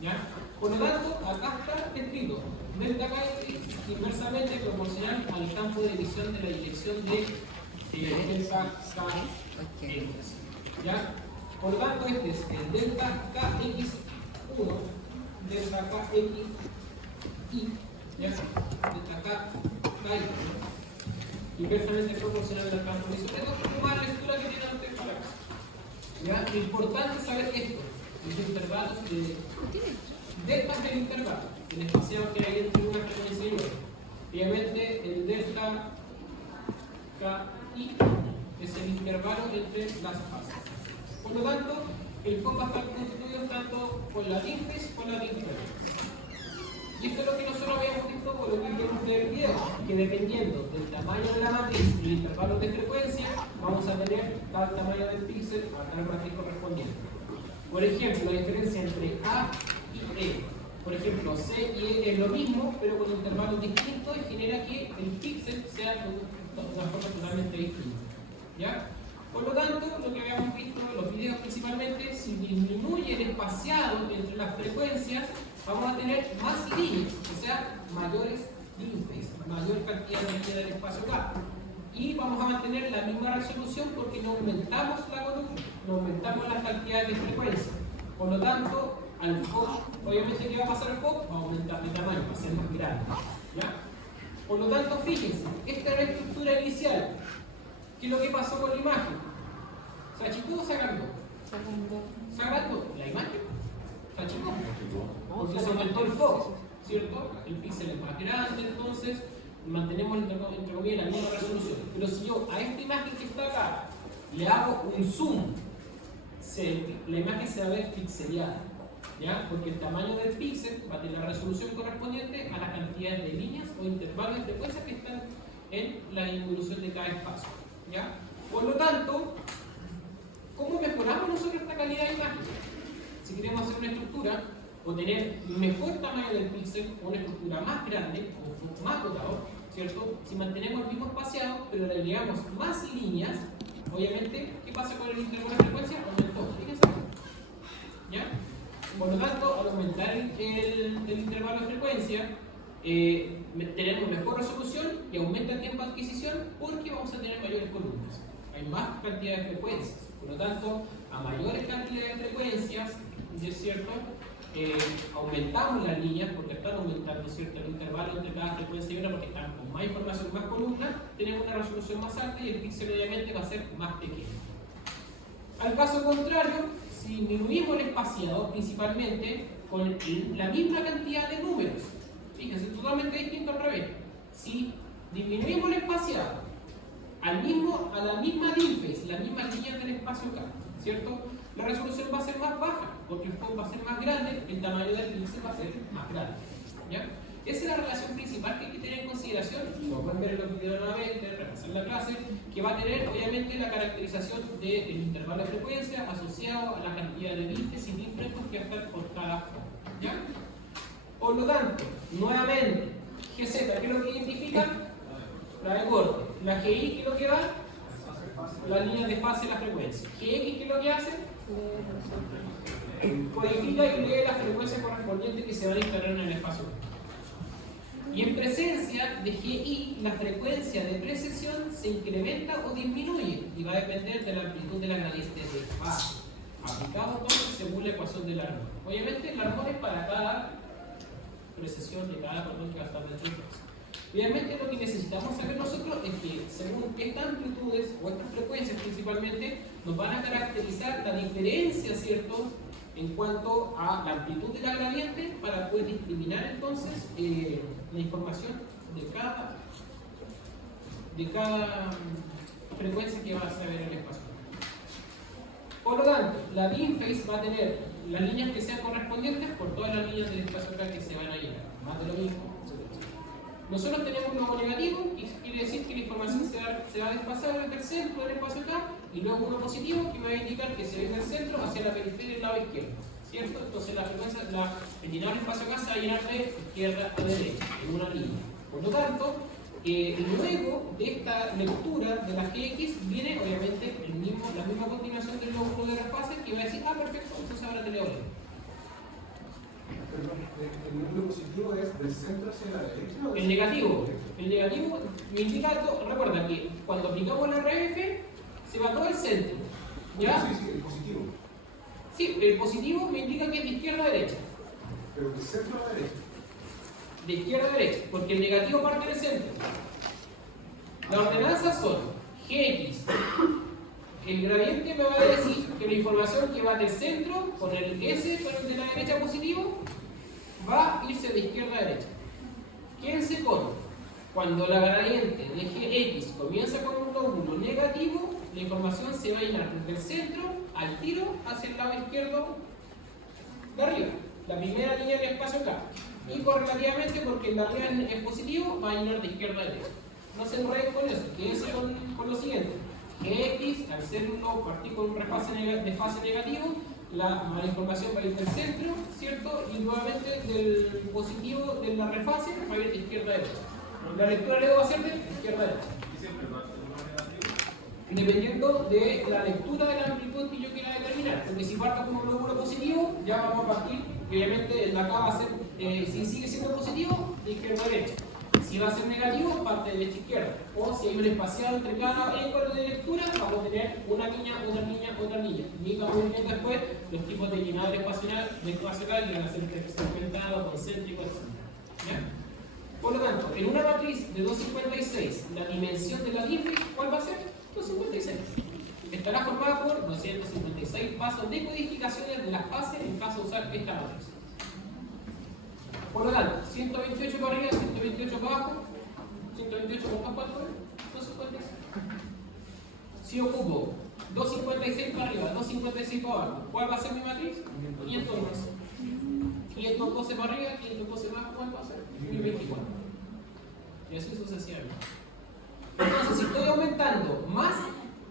¿Ya? Por lo tanto, acá está escrito delta K inversamente proporcional al campo de división de la dirección de delta K X. ¿Ya? Por lo tanto, este es el delta KX1, delta KX y ¿ya? Delta KX inversamente proporcional al campo de división. Esto es más lectura que tiene antes para acá. ¿Ya? Lo importante es saber esto, los intervalos de delta es el intervalo, el espaciado que hay entre una frecuencia y otra. Obviamente el delta KI es el intervalo entre las fases. Por lo tanto, el FOC va a estar constituido tanto por la DIN-phase como la DIN-frequency. Y esto es lo que nosotros habíamos visto por lo que vimos del video, que dependiendo del tamaño de la matriz y el intervalo de frecuencia, vamos a tener tal tamaño del píxel a tal matriz correspondiente. Por ejemplo, la diferencia entre A y E. Por ejemplo, C y E es lo mismo, pero con intervalos distintos y genera que el píxel sea de una forma totalmente distinta. ¿Ya? Por lo tanto, lo que habíamos visto en los videos principalmente, si disminuye el espaciado entre las frecuencias, vamos a tener más líneas, o sea, mayores DIN-phase, mayor cantidad de líneas del espacio K. Y vamos a mantener la misma resolución porque no aumentamos la columna, no aumentamos las cantidades de frecuencia. Por lo tanto, al FOC, obviamente, ¿qué va a pasar al FOC? Va a aumentar de tamaño, va a ser más grande. ¿Ya? Por lo tanto, fíjense, esta es la estructura inicial. ¿Qué es lo que pasó con la imagen? ¿Se achicó o se agrandó? ¿Se agrandó la imagen? ¿Se achicó? Porque se aumentó el FOC, ¿cierto? El píxel es más grande, entonces mantenemos entre comillas la misma resolución. Pero si yo a esta imagen que está acá le hago un zoom, la imagen se va a ver pixeleada, ¿ya? Porque el tamaño del píxel va a tener la resolución correspondiente a la cantidad de líneas o intervalos de frecuencia que están en la involución de cada espacio, ¿ya? Por lo tanto, ¿cómo mejoramos nosotros esta calidad de imagen? Si queremos hacer una estructura o tener mejor tamaño del píxel o una estructura más grande o más dotado, ¿cierto? Si mantenemos el mismo espaciado, pero le agregamos más líneas, obviamente, ¿qué pasa con el intervalo de frecuencia? Aumentó, fíjense. ¿Ya? Por lo tanto, al aumentar el intervalo de frecuencia, tenemos mejor resolución y aumenta el tiempo de adquisición porque vamos a tener mayores columnas. Hay más cantidad de frecuencias. Por lo tanto, a mayores cantidades de frecuencias, ¿es cierto? Aumentamos las líneas porque están aumentando, ¿cierto?, el intervalo entre cada frecuencia y otra porque están con más información, más columnas, tenemos una resolución más alta y el píxel obviamente va a ser más pequeño. Al caso contrario, si disminuimos el espaciado principalmente con la misma cantidad de números, fíjense, totalmente distinto al revés. Si disminuimos el espaciado a la misma DIN-phase, las mismas líneas del espacio K, ¿cierto? La resolución va a ser más baja, porque el FOC va a ser más grande, el tamaño del píxel va a ser más grande. ¿Ya? Esa es la relación principal que hay que tener en consideración, y lo pueden ver en los videos nuevamente, repasar la clase, que va a tener obviamente la caracterización del intervalo de frecuencia asociado a la cantidad de DIN-phase y DIN-frequency que va a estar por cada FOC. ¿Ya? Por lo tanto, nuevamente, GZ, ¿qué es lo que identifica? La de corte. La GI, ¿qué es lo que da? La línea de fase de la frecuencia. GX, ¿qué es lo que hace? Codifica y lee la frecuencia correspondiente que se va a instalar en el espacio. Y en presencia de GI, la frecuencia de precesión se incrementa o disminuye y va a depender de la amplitud de la gradiente de fase. Aplicado entonces según la ecuación del Larmor. Obviamente el Larmor es para cada precesión de cada patrón que va a estar dentro del fase. Obviamente lo que necesitamos saber nosotros es que según estas amplitudes o estas frecuencias principalmente nos van a caracterizar la diferencia, ¿cierto?, en cuanto a la amplitud de la gradiente para poder discriminar entonces la información de cada frecuencia que va a saber en el espacio. Por lo tanto, la DIN-phase va a tener las líneas que sean correspondientes por todas las líneas del espacio K que se van a llenar, más de lo mismo. Nosotros tenemos un nodo negativo, que quiere decir que la información se va a desplazar desde el centro del espacio K, y luego uno positivo, que me va a indicar que se va del centro hacia la periferia del lado izquierdo, ¿cierto? Entonces la frecuencia, el llenado del espacio K se va a llenar de izquierda a derecha, en una línea. Por lo tanto, luego de esta lectura de la GX, viene obviamente la misma continuación del lóbulo de la fase, que va a decir, ah, perfecto, entonces ahora te leo bien. ¿El número positivo es del centro hacia la derecha? El negativo me indica, recuerda que cuando aplicamos la RF se va todo el centro. ¿Ya? Sí, el positivo. Sí, el positivo me indica que es de izquierda a derecha. Pero del centro a la derecha. De izquierda a derecha, porque el negativo parte del centro. Las ordenanzas son Gx. El gradiente me va a decir que la información que va del centro con el S, con el de la derecha positivo, va a irse de izquierda a derecha. Quédense con, cuando la gradiente de Gx comienza con un nódulo negativo, la información se va a llenar desde el centro al tiro hacia el lado izquierdo de arriba. La primera línea del espacio K. Y correlativamente, porque el de arriba es positivo, va a llenar de izquierda a derecha. No se enreden con eso, quédense con lo siguiente. Gx, al ser partir con un refase de fase negativo, la información va a ir del centro, ¿cierto? Y nuevamente del positivo de la refase va a ir de izquierda a derecha. La lectura le debo hacer de izquierda a derecha. ¿Y siempre parte de número negativo? Dependiendo de la lectura de la amplitud que yo quiera determinar. Porque si parto con un lóbulo positivo, ya vamos a partir, obviamente el de acá va a ser, si sigue siendo positivo, de izquierda a derecha. Si va a ser negativo, parte de derecha a izquierda. O si hay un espaciado entre cada éncono de lectura, vamos a tener una línea, otra línea, otra línea. Y vamos a ver después los tipos de llenado espacial que van a ser segmentado, concéntrico, etc. ¿Ya? Por lo tanto, en una matriz de 256, la dimensión de la índice, ¿cuál va a ser? 256. Estará formada por 256 pasos de codificaciones de las fases en caso de usar esta matriz. Por lo tanto, 128 para arriba, 128 para abajo, 128 por ¿cuánto es? 256. Si ocupo 256 para arriba, 256 para abajo, ¿cuál va a ser mi matriz? 512. 512 para arriba, 512 para abajo, ¿cuál va a ser? 1024. Y así sucesivamente. Entonces, si estoy aumentando más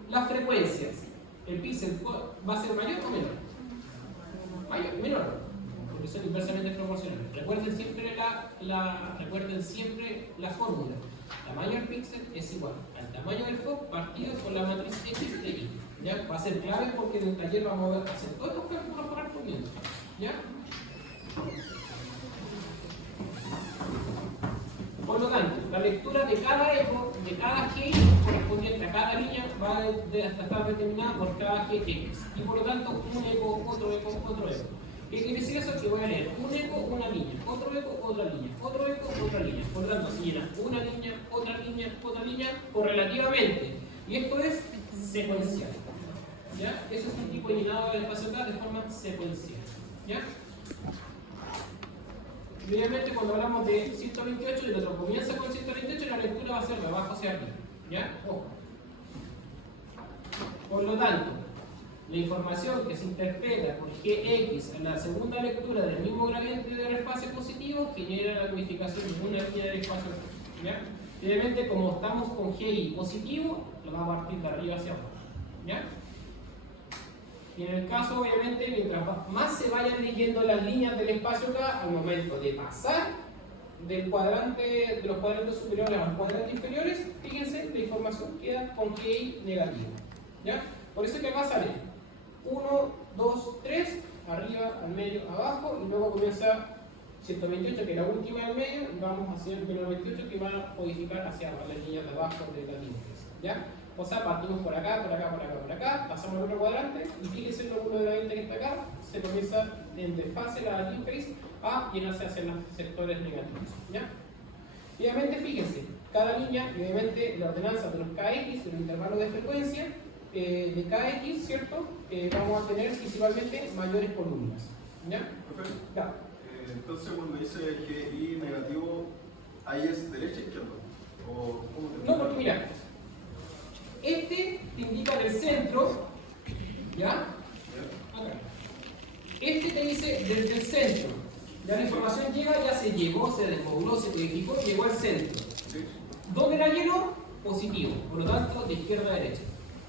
las frecuencias, ¿el píxel va a ser mayor o menor? Mayor, menor. Porque son inversamente proporcionales. Recuerden siempre la fórmula. Tamaño del píxel es igual al tamaño del foco partido por la matriz X de Y. ¿Ya? Va a ser clave porque en el taller vamos a hacer todos los cálculos correspondientes. ¿Ya? Por lo tanto, la lectura de cada eco, de cada G correspondiente a cada línea, va a estar determinada por cada GX. Y por lo tanto, un eco, otro eco, otro eco. ¿Qué quiere decir eso? Que voy a leer un eco, una línea, otro eco, otra línea, otro eco, otra línea. Por lo tanto, se llena una línea, otra línea, correlativamente. Y esto es secuencial. ¿Ya? Eso es un tipo de llenado del espacio acá de forma secuencial. ¿Ya? Y obviamente cuando hablamos de 128 y el otro comienza con 128, la lectura va a ser de abajo hacia arriba. ¿Ya? Ojo. Por lo tanto, la información que se interpreta por Gx en la segunda lectura del mismo gradiente de refase positivo genera la codificación de una línea de espacio. ¿Ya? Y obviamente como estamos con Gi positivo, lo va a partir de arriba hacia abajo. ¿Ya? Y en el caso, obviamente, mientras más se vayan leyendo las líneas del espacio K, al momento de pasar del cuadrante, de los cuadrantes superiores a los cuadrantes inferiores, fíjense, la información queda con GI negativo. ¿Ya? Por eso es que acá sale 1, 2, 3, arriba, al medio, abajo, y luego comienza 128, que es la última del medio, y vamos hacia el 98, que va a codificar hacia las líneas de abajo de la línea. ¿Ya? O sea, partimos por acá, por acá, por acá, por acá, pasamos al otro cuadrante y fíjense el lóbulo de la lente que está acá, se comienza en desfase la interface a llenarse hacia los sectores negativos. ¿Ya? Y obviamente, fíjense, cada línea, y obviamente la ordenanza de los KX, de los intervalos de frecuencia de KX, ¿cierto? Vamos a tener principalmente mayores columnas. ¿Ya? Perfecto. Ya. Entonces, cuando dice GI negativo, ¿ahí es derecha o izquierda? ¿O cómo te No, porque mira. Este te indica el centro, ¿ya? Acá. Este te dice desde el centro. Ya la información llega, ya se llegó, se desmoviló, se codificó, llegó al centro. ¿Dónde la lleno? Positivo, por lo tanto de izquierda a derecha.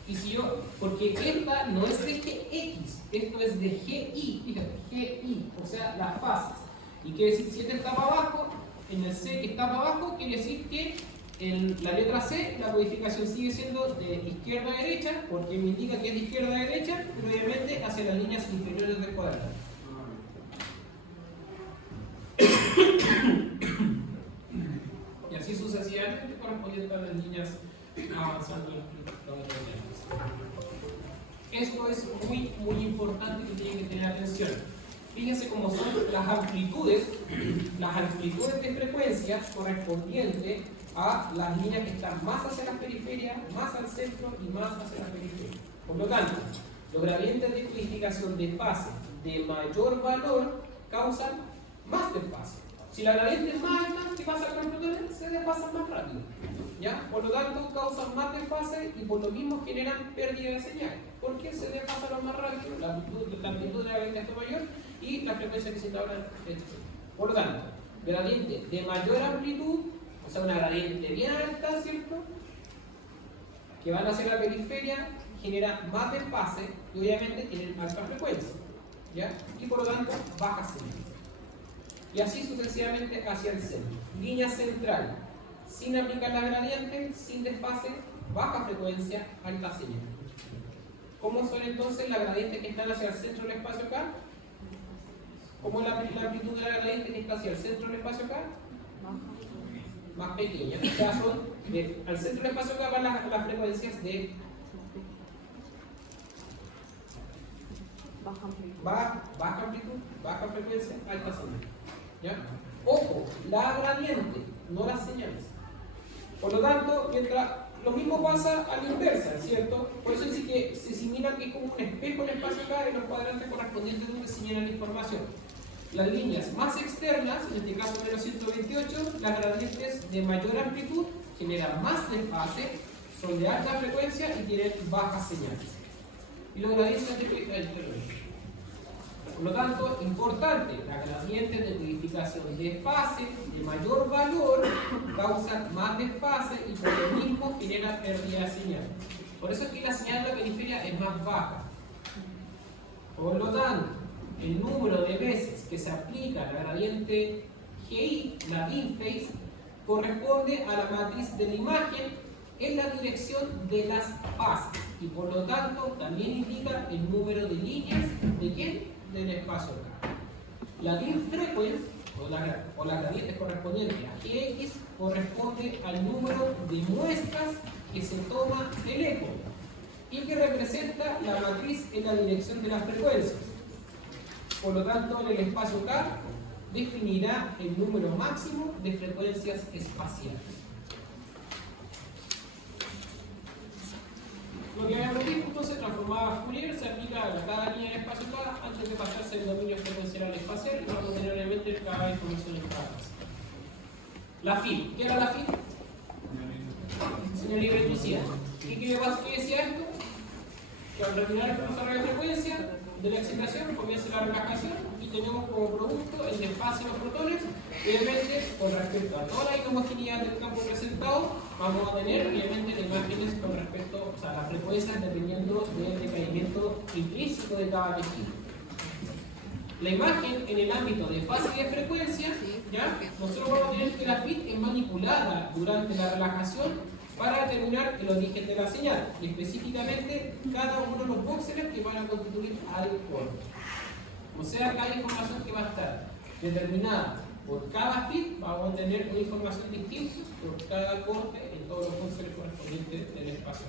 Y si yo, porque esta no es de Gx, esto es de GI, fíjate, GI, o sea, las fases. Y quiere decir, si este está para abajo, en el C que está para abajo, quiere decir que en la letra C, la codificación sigue siendo de izquierda a derecha, porque me indica que es de izquierda a derecha, pero obviamente hacia las líneas inferiores del cuadrante. avanzando en los temas. Esto es muy importante que tienen que tener atención. Fíjense cómo son las amplitudes de frecuencia correspondientes a las líneas que están más hacia la periferia, más al centro y más hacia la periferia. Por lo tanto, los gradientes de codificación de fase de mayor valor causan más desfase. Si la gradiente es más alta, ¿qué pasa con los protones? Se desfasan más rápido. ¿Ya? Por lo tanto, causan más desfase y por lo mismo generan pérdida de señal. ¿Por qué se desfasan más rápido? La amplitud de la gradiente fue mayor y la frecuencia que se está hablando es mayor. Por lo tanto, gradiente de mayor amplitud, o sea, una gradiente bien alta, ¿cierto? Que van hacia la periferia, genera más desfase y obviamente tienen alta frecuencia. ¿Ya? Y por lo tanto, baja señal. Y así sucesivamente hacia el centro. Línea central, sin aplicar la gradiente, sin desfase, baja frecuencia, alta señal. ¿Cómo son entonces las gradientes que están hacia el centro del espacio acá? ¿Cómo es la amplitud de la gradiente que está hacia el centro del espacio acá? Más pequeña. O sea, al centro del espacio acá van las frecuencias de baja amplitud, baja frecuencia, alta señal. ¿Ya? Ojo, la gradiente, no las señales. Por lo tanto, lo mismo pasa a la inversa, ¿cierto? Por eso dice que se asimila que es como un espejo en el espacio acá y los cuadrantes correspondientes donde señalan la información. Las líneas más externas, en este caso menos 128, las gradientes de mayor amplitud generan más desfase, son de alta frecuencia y tienen bajas señales. Y los gradientes de por lo tanto, importante, las gradientes de codificación de fase de mayor valor causan más desfase y por lo mismo generan pérdida de señal. Por eso es que la señal de la periferia es más baja. Por lo tanto, el número de veces que se aplica la gradiente GI, la mean phase, corresponde a la matriz de la imagen en la dirección de las fases y por lo tanto también indica el número de líneas de ¿quién? Del espacio acá. La mean frequency o la gradiente correspondiente a Gx corresponde al número de muestras que se toma del eco y que representa la matriz en la dirección de las frecuencias. Por lo tanto, en el espacio K definirá el número máximo de frecuencias espaciales. Lo que habíamos visto entonces transformada a Fourier se aplica a cada línea del espacio K antes de pasarse el dominio frecuencial al espacial y vamos a tener obviamente cada información en cada fase. La FIL. ¿Qué era la FIL? Señal libre inducida. ¿Y qué decía esto? Que al retirar el profesor de frecuencia de la excitación comienza la relajación y tenemos como producto el desfase de los protones. Obviamente, con respecto a toda la inhomogeneidad del campo presentado, vamos a tener obviamente imágenes con respecto, o sea, las frecuencias dependiendo del decaimiento intrínseco de cada tejido. La imagen en el ámbito de fase y de frecuencia, ¿ya? Nosotros vamos a tener que la FIT es manipulada durante la relajación para determinar el origen de la señal y específicamente cada uno de los voxeles que van a constituir al corte. O sea, cada información que va a estar determinada por cada FIT, vamos a tener una información distinta por cada corte en todos los voxeles correspondientes del espacio.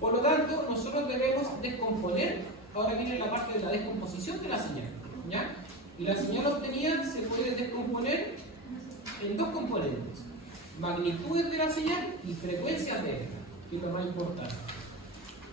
Por lo tanto, nosotros debemos descomponer. Ahora viene la parte de la descomposición de la señal, ¿ya? Y la señal obtenida se puede descomponer en dos componentes: magnitudes de la señal y frecuencias de esta, que es lo más importante.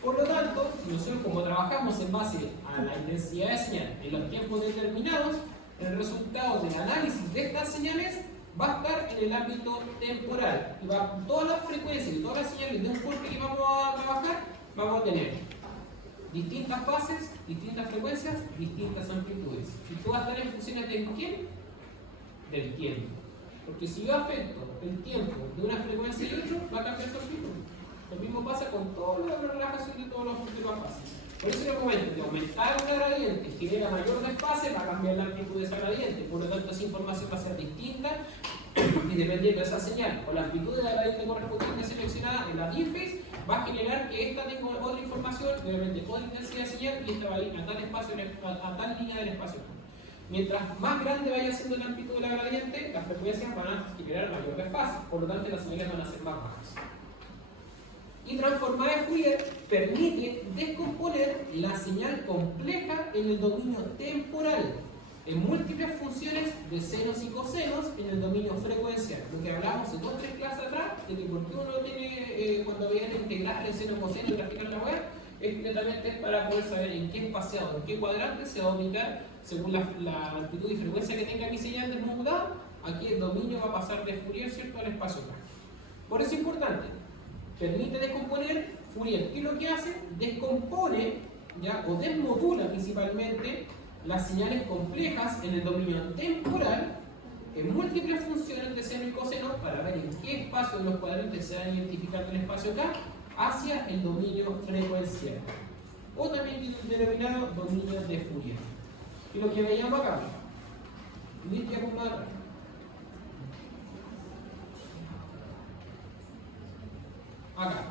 Por lo tanto, nosotros como trabajamos en base a la intensidad de señal en los tiempos determinados, el resultado del análisis de estas señales va a estar en el ámbito temporal. Y todas las frecuencias y todas las señales de un corte que vamos a trabajar, vamos a tener distintas fases, distintas frecuencias, distintas amplitudes. Y todas están en funciones de ¿quién? Del tiempo. Porque si yo afecto el tiempo de una frecuencia y otra, va a cambiar su amplitud. Lo mismo pasa con toda la relajación de todos los últimos fases. Por eso en el momento de aumentar una gradiente genera mayor desfase, va a cambiar la amplitud de esa gradiente. Por lo tanto, esa información va a ser distinta y dependiendo de esa señal o la amplitud de la gradiente correspondiente seleccionada en la mean phase, va a generar que esta tenga otra información, obviamente otra intensidad de señal y esta va a ir a tal espacio, a tal línea del espacio. Mientras más grande vaya siendo la amplitud de la gradiente, las frecuencias van a generar mayor desfase, por lo tanto las señales van a ser más bajas. Y transformada de Fourier permite descomponer la señal compleja en el dominio temporal, en múltiples funciones de senos y cosenos en el dominio frecuencial. Lo que hablamos en 2 o 3 clases atrás, de que por qué uno tiene, cuando viene a integrar el seno coseno y graficar la web, es netamente para poder saber en qué espaciado, en qué cuadrante se va a ubicar según la amplitud y frecuencia que tenga mi señal desmodulada. Aquí el dominio va a pasar de Fourier, ¿cierto?, al espacio K. Por eso es importante, permite descomponer Fourier. ¿Y lo que hace? Descompone, ¿ya?, o desmodula principalmente las señales complejas en el dominio temporal en múltiples funciones de seno y coseno para ver en qué espacio de los cuadrantes se va a identificar del espacio K hacia el dominio frecuencial, o también denominado dominio de Fourier. Y lo que veíamos acá, acá,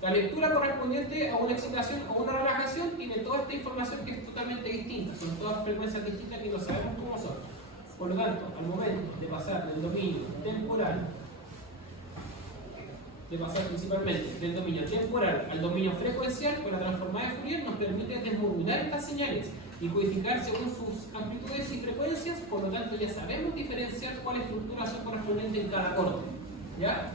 la lectura correspondiente a una excitación o una relajación tiene toda esta información que es totalmente distinta, son todas frecuencias distintas que no sabemos cómo son. Por lo tanto, al momento de pasar del dominio temporal, de pasar principalmente del dominio temporal al dominio frecuencial, con la transformada de Fourier nos permite desmodular estas señales y codificar según sus amplitudes y frecuencias. Por lo tanto, ya sabemos diferenciar cuáles estructuras son correspondientes en cada corte, ¿ya?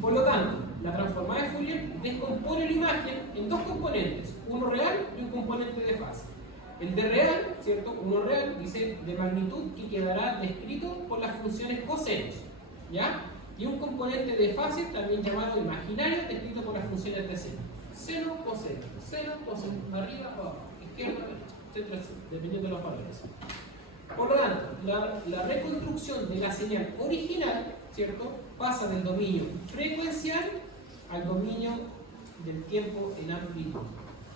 Por lo tanto, la transformada de Fourier descompone la imagen en 2 componentes, uno real y un componente de fase. El de real, ¿cierto?, uno real, dice de magnitud, que quedará descrito por las funciones cosenos, ¿ya? Y un componente de fase, también llamado imaginario, descrito por las funciones de seno. Seno, coseno, arriba o abajo, izquierda, derecha, etc., dependiendo de los valores. Por lo tanto, la reconstrucción de la señal original, ¿cierto?, pasa del dominio frecuencial al dominio del tiempo en amplitud,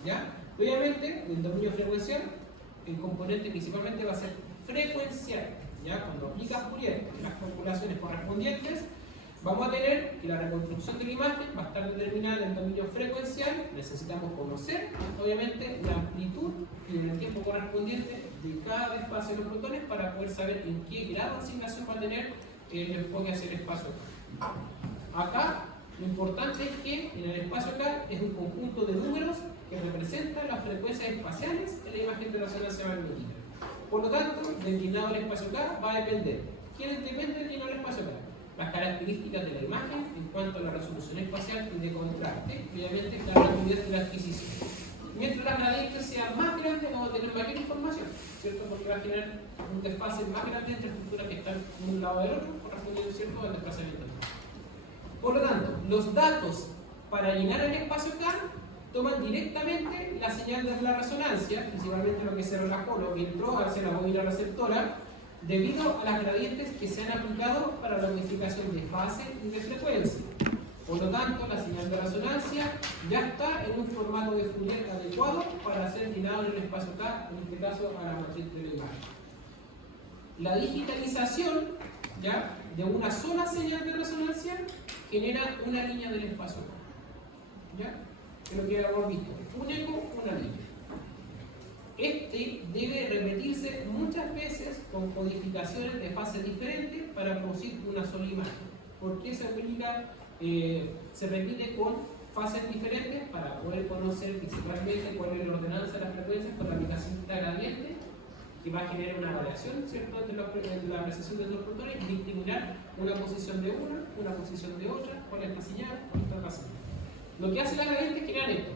¿ya? Obviamente, del dominio frecuencial, el componente principalmente va a ser frecuencial, ¿ya? Cuando aplica Fourier en las calculaciones correspondientes, vamos a tener que la reconstrucción de la imagen va a estar determinada en el dominio frecuencial. Necesitamos conocer, obviamente, la amplitud y en el tiempo correspondiente de cada espacio de los protones para poder saber en qué grado de asignación va a tener el enfoque hacia el espacio K. Acá, lo importante es que en el espacio K es un conjunto de números que representan las frecuencias espaciales en la imagen de resonancia magnética. Por lo tanto, del inclinado del espacio K va a depender. ¿Quién depende del inclinado del espacio K? Las características de la imagen en cuanto a la resolución espacial y de contraste, y obviamente la rapidez de la adquisición. Mientras las gradientes sean más grandes, vamos a tener mayor información, ¿cierto? Porque va a tener un desfase más grande entre estructuras que están en un lado del otro, correspondiendo, ¿cierto?, al desplazamiento. Por lo tanto, los datos para llenar el espacio K toman directamente la señal de la resonancia, principalmente lo que se relajó, lo que entró hacia la bobina receptora, debido a las gradientes que se han aplicado para la modificación de fase y de frecuencia. Por lo tanto, la señal de resonancia ya está en un formato de Fourier adecuado para ser llenado en el espacio K, en este caso a la matriz de la imagen. La digitalización, ¿ya?, de una sola señal de resonancia genera una línea del espacio K, ¿ya? Es lo que hemos visto, un eco, una línea. Este debe repetirse muchas veces con codificaciones de fases diferentes para producir una sola imagen. ¿Por qué se repite con fases diferentes? Para poder conocer principalmente cuál es la ordenanza de las frecuencias con la aplicación de gradiente, que va a generar una variación, ¿cierto?, entre la apreciación de los protones y discriminar una posición de una posición de otra, cuál es la señal, cuál es la señal. Lo que hace la gradiente es generar esto.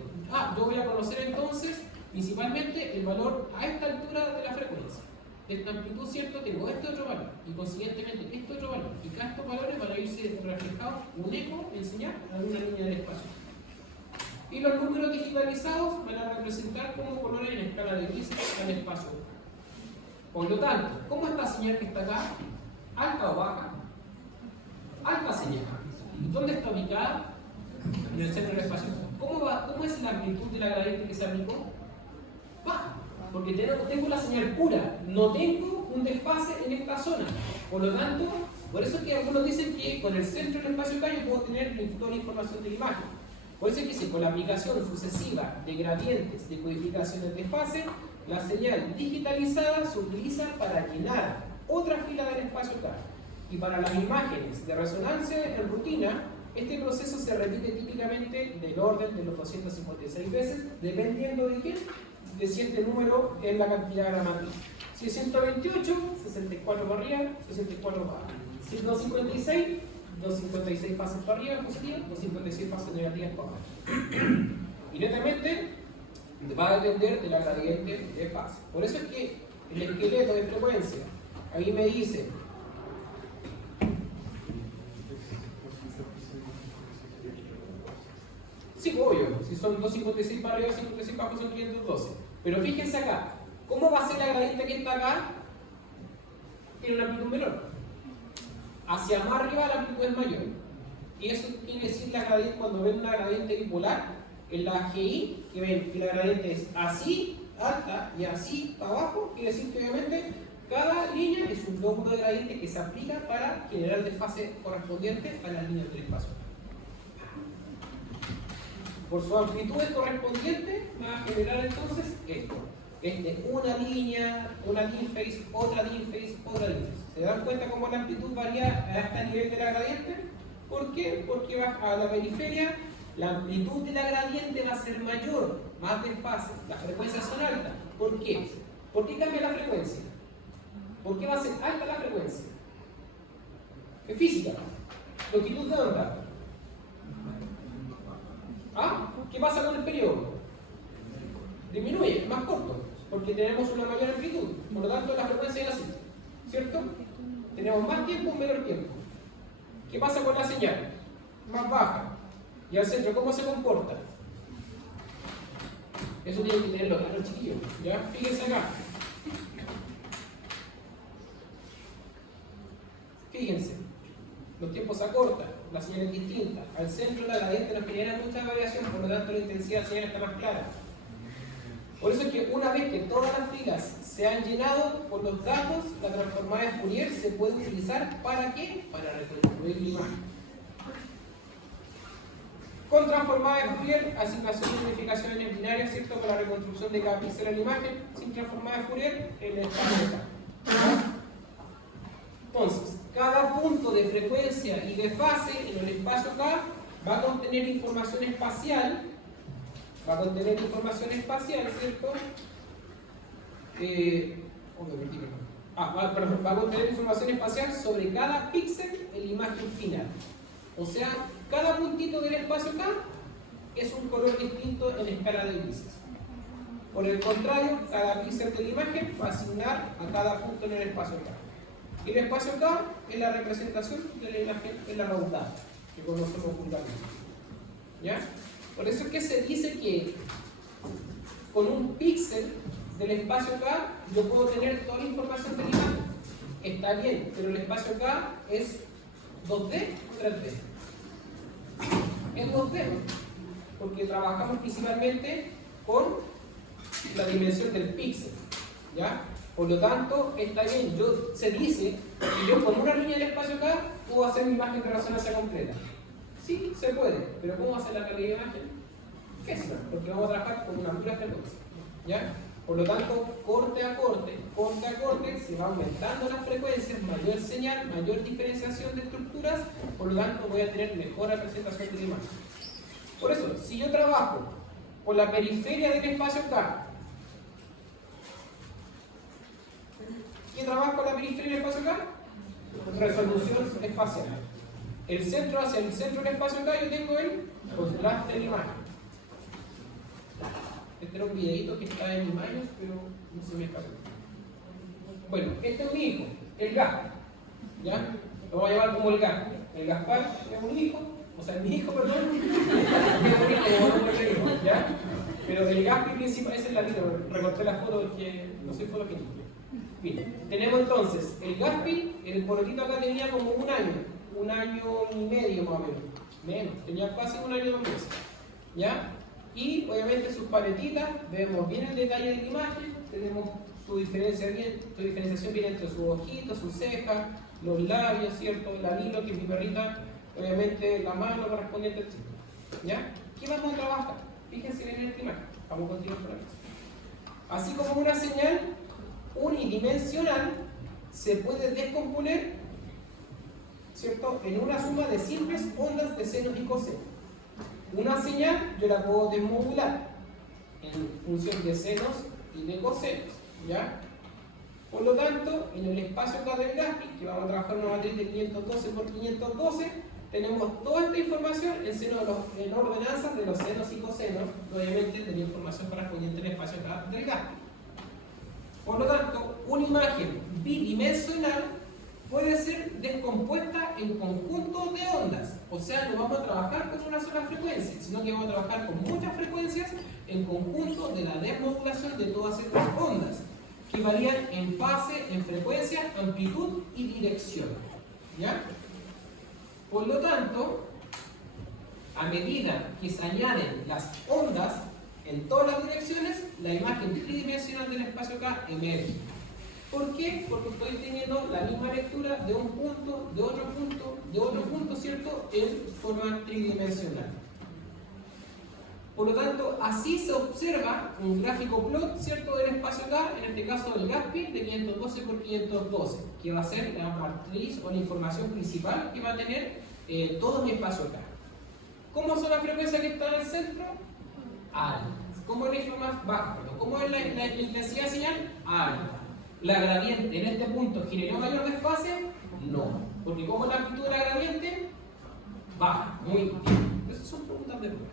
Yo voy a conocer entonces principalmente el valor a esta altura de la frecuencia. De esta amplitud, ¿cierto?, tengo este otro valor y consiguientemente este otro valor. Y cada estos valores van a irse reflejados un eco en señal a una línea del espacio. Y los números digitalizados van a representar como colores en escala de grises al espacio. Por lo tanto, ¿cómo esta señal que está acá? ¿Alta o baja? Alta señal. ¿Y dónde está ubicada? En el centro del espacio. ¿Cómo es la amplitud de la gradiente que se aplicó? Baja, porque tengo la señal pura, no tengo un desfase en esta zona. Por lo tanto, por eso es que algunos dicen que con el centro del espacio K yo puedo tener toda la información de la imagen. Por eso es que con la aplicación sucesiva de gradientes de codificaciones de fase, la señal digitalizada se utiliza para llenar otra fila del espacio K. Y para las imágenes de resonancia en rutina, Este proceso se repite típicamente del orden de los 256 veces, dependiendo de quién, de si este número es la cantidad de la matriz. Si es 128, 64 para arriba, 64 para abajo. Si es 256, 256 pasos para arriba positivas, 256 pasos negativas para abajo. Y netamente va a depender de la gradiente de fase. Por eso es que el esqueleto de frecuencia, ahí me dice sí, obvio, si son 256 para arriba, 56 para abajo son 512. Pero fíjense acá, ¿cómo va a ser la gradiente que está acá? Tiene una amplitud menor. Hacia más arriba la amplitud es mayor. Y eso quiere decir la gradiente, cuando ven una gradiente bipolar, en la GI, que ven que la gradiente es así, alta, y así, para abajo, quiere decir que obviamente cada línea es un lóbulo de gradiente que se aplica para generar el desfase correspondiente a las líneas del espacio. Por su amplitud correspondiente va a generar entonces esto. Una línea, una line phase, otra line phase, otra line phase. ¿Se dan cuenta cómo la amplitud varía hasta el nivel de la gradiente? ¿Por qué? Porque va a la periferia, la amplitud de la gradiente va a ser mayor, más desfase. Las frecuencias son altas. ¿Por qué? ¿Por qué cambia la frecuencia? ¿Por qué va a ser alta la frecuencia? Es física. Longitud de onda. ¿Ah? ¿Qué pasa con el periodo? Disminuye, es más corto, porque tenemos una mayor amplitud, por lo tanto la frecuencia es así, ¿cierto? Tenemos más tiempo o menor tiempo. ¿Qué pasa con la señal? Más baja. ¿Y al centro cómo se comporta? Eso tienen que tenerlo claro, chiquillos. ¿Ya? Fíjense acá. Fíjense. Los tiempos se acortan, la señal es distinta. Al centro la gradiente nos genera mucha variación, por lo tanto la intensidad de la señal está más clara. Por eso es que una vez que todas las filas se han llenado con los datos, la transformada de Fourier se puede utilizar ¿para qué? Para reconstruir la imagen. Con transformada de Fourier, asignación de unificaciones binarias, ¿cierto? Con la reconstrucción de cada píxel en la imagen. Sin transformada de Fourier, el espacio está. Entonces, cada punto de frecuencia y de fase en el espacio K va a contener información espacial. Va a contener información espacial, ¿cierto? Va a contener información espacial sobre cada píxel en la imagen final. O sea, cada puntito del espacio K es un color distinto en escala de grises. Por el contrario, cada píxel de la imagen va a asignar a cada punto en el espacio K. Y el espacio K es la representación de la imagen en la raudad, que conocemos vulgarmente. ¿Ya? Por eso es que se dice que con un píxel del espacio K yo puedo tener toda la información de la imagen. Está bien, pero el espacio K es 2D o 3D. Es 2D, porque trabajamos principalmente con la dimensión del píxel. ¿Ya? Por lo tanto, está bien, se dice que yo con una línea del espacio K puedo hacer mi imagen de resonancia completa. Sí, se puede, pero ¿cómo hacer la calidad de imagen? ¿Qué es? Porque vamos a trabajar con una pura frecuencia. ¿Ya? Por lo tanto, corte a corte, se va aumentando las frecuencias, mayor señal, mayor diferenciación de estructuras, por lo tanto voy a tener mejor representación de la imagen. Por eso, si yo trabajo con la periferia del espacio K, ¿qué trabajo con la periferia del espacio K? Resolución espacial. El centro hacia el centro del espacio K yo tengo el contraste de la imagen. Este era un videito que está en imágenes, pero no se me escapó. Bueno, este es mi hijo, el Gaspar. ¿Ya? Lo voy a llamar como el Gaspar. El Gaspar es un hijo, o sea, mi hijo, perdón. ¿Ya? Pero el Gaspar principal, esa es la vida, recorté la foto porque no soy fotogenista. Bien, tenemos entonces el Gaspi, el polotito acá tenía como un año y medio más o menos, tenía casi un año y 2 meses, ¿ya? Y obviamente sus paletitas, vemos bien el detalle de la imagen, tenemos su diferenciación bien entre sus ojitos, sus cejas, los labios, ¿cierto? La Lilo, que es mi perrita, obviamente la mano correspondiente, etc. ¿Ya? ¿Qué vamos a trabajar? Fíjense bien en esta imagen, vamos a continuar por aquí. Así como una señal unidimensional se puede descomponer ¿cierto?, en una suma de simples ondas de senos y cosenos. Una señal yo la puedo desmodular en función de senos y de cosenos, ¿ya? Por lo tanto, en el espacio acá del Gaspi, que vamos a trabajar una matriz de 512 por 512, tenemos toda esta información en ordenanzas de los senos y cosenos, obviamente de la información correspondiente al espacio acá del Gaspi. Por lo tanto, una imagen bidimensional puede ser descompuesta en conjuntos de ondas, o sea, no vamos a trabajar con una sola frecuencia, sino que vamos a trabajar con muchas frecuencias en conjunto de la desmodulación de todas estas ondas, que varían en fase, en frecuencia, amplitud y dirección, ¿ya? Por lo tanto, a medida que se añaden las ondas en todas las direcciones, la imagen tridimensional del espacio acá emerge. ¿Por qué? Porque estoy teniendo la misma lectura de un punto, de otro punto, de otro punto, ¿cierto?, en forma tridimensional. Por lo tanto, así se observa un gráfico plot, ¿cierto?, del espacio acá, en este caso del Gaspi, de 512 por 512, que va a ser la matriz o la información principal que va a tener todo mi espacio acá. ¿Cómo son las frecuencias que están en el centro? Altas. ¿Cómo es la información baja? ¿Cómo es la intensidad de señal? Alta. ¿La gradiente en este punto generó mayor desfase? No. Porque ¿cómo es la amplitud de la gradiente? Baja. Muy bien. Esas son preguntas de prueba.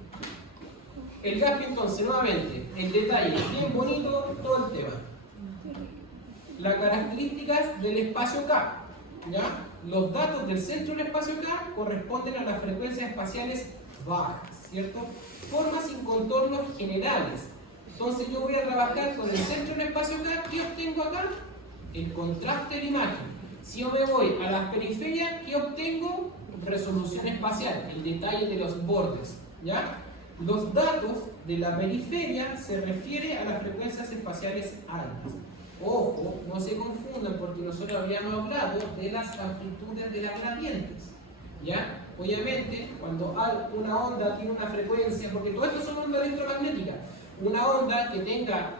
El Gaspi, entonces, nuevamente, el detalle, bien bonito todo el tema. Las características del espacio K, ¿ya? Los datos del centro del espacio K corresponden a las frecuencias espaciales bajas, ¿cierto? Formas sin contornos generales. Entonces yo voy a trabajar con el centro del espacio K. ¿Qué obtengo acá? El contraste de la imagen. Si yo me voy a las periferias, ¿qué obtengo? Resolución espacial, el detalle de los bordes, ¿ya? Los datos de la periferia se refiere a las frecuencias espaciales altas. Ojo, no se confundan porque nosotros habíamos hablado de las amplitudes de las gradientes, ¿ya? Obviamente, cuando una onda tiene una frecuencia, porque todo esto son ondas electromagnéticas, una onda que tenga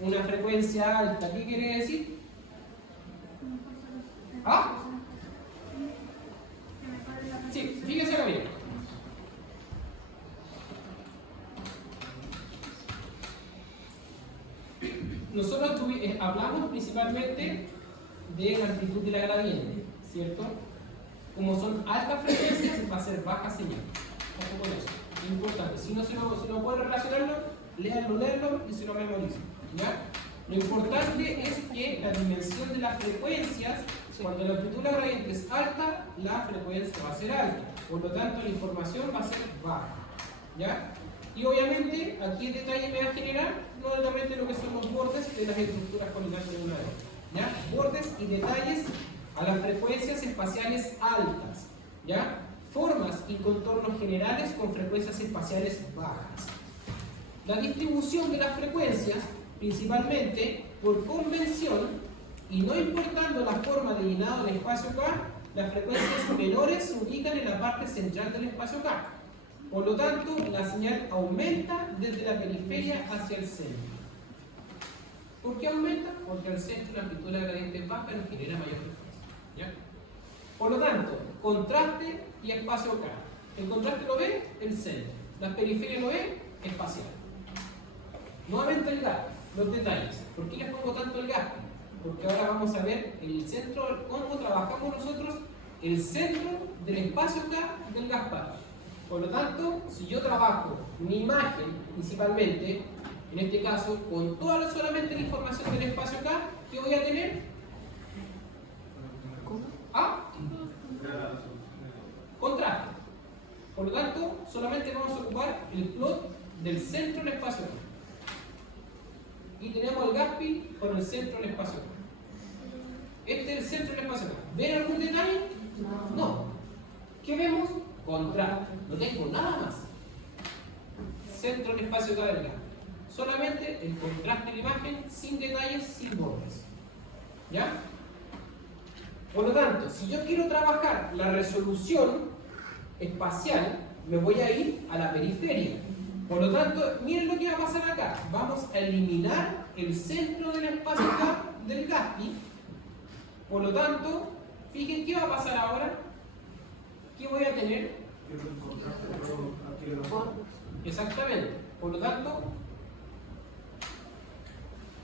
una frecuencia alta, ¿qué quiere decir? ¿Ah? Sí, fíjense acá, miren. Nosotros hablamos principalmente de la amplitud de la gradiente, ¿cierto? Como son altas frecuencias, va a ser baja señal. Ojo con eso, es importante. Si no pueden relacionarlo, léanlo y se lo memoricen, ¿ya? Lo importante es que la dimensión de las frecuencias, cuando la amplitud de la gradiente es alta, la frecuencia va a ser alta. Por lo tanto, la información va a ser baja, ¿ya? Y obviamente, aquí el detalle me va a generar nuevamente lo que son los bordes de las estructuras colindantes de una otra, ¿ya? Bordes y detalles a las frecuencias espaciales altas, ¿ya? Formas y contornos generales con frecuencias espaciales bajas. La distribución de las frecuencias, principalmente por convención, y no importando la forma de llenado del espacio K, las frecuencias menores se ubican en la parte central del espacio K. Por lo tanto, la señal aumenta desde la periferia hacia el centro. ¿Por qué aumenta? Porque al centro la amplitud de la gradiente es baja y nos genera mayor frecuencia, ¿ya? Por lo tanto, contraste y espacio K. El contraste lo ve el centro, la periferia lo ve espacial. Nuevamente el gas, los detalles. ¿Por qué les pongo tanto el gas? Porque ahora vamos a ver el centro, cómo trabajamos nosotros el centro del espacio K del gas par. Por lo tanto, si yo trabajo mi imagen principalmente, en este caso, con solamente la información del espacio K, ¿qué voy a tener? ¿Ah? Contraste. Por lo tanto, solamente vamos a ocupar el plot del centro del espacio K. Y tenemos el Gaspi con el centro del espacio K. Este es el centro del espacio K. ¿Ven algún detalle? No. ¿Qué vemos? Contraste. No tengo nada más. Centro del espacio K del Gaspi. Solamente el contraste de la imagen, sin detalles, sin bordes. ¿Ya? Por lo tanto, si yo quiero trabajar la resolución espacial, me voy a ir a la periferia. Por lo tanto, miren lo que va a pasar acá. Vamos a eliminar el centro del espacio K del Gaspi. Por lo tanto, Fíjense qué va a pasar ahora. ¿Qué voy a tener? Quiero el contraste, pero aquí le damos. Exactamente. Por lo tanto,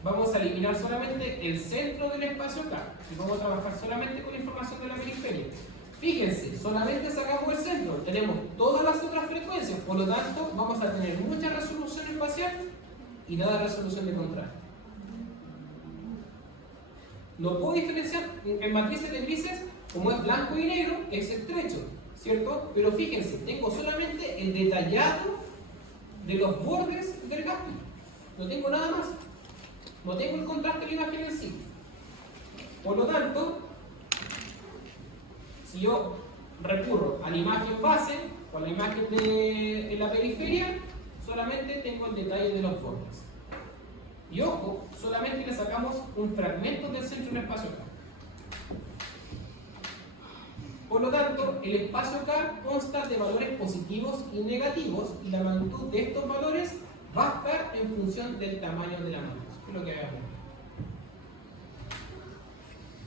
vamos a eliminar solamente el centro del espacio acá y vamos a trabajar solamente con información de la periferia. Fíjense, solamente sacamos el centro, tenemos todas las otras frecuencias, por lo tanto vamos a tener mucha resolución espacial y nada de resolución de contraste. No puedo diferenciar en matrices de grises, como es blanco y negro, es estrecho, ¿cierto? Pero fíjense, tengo solamente el detallado de los bordes del gas. No tengo nada más. No tengo el contraste de la imagen en sí. Por lo tanto, si yo recurro a la imagen base o a la imagen de la periferia, solamente tengo el detalle de los bordes. Y ojo, solamente le sacamos un fragmento del centro de un espacio K. Por lo tanto, el espacio K consta de valores positivos y negativos y la magnitud de estos valores va a estar en función del tamaño de la matriz. Es lo que hagamos.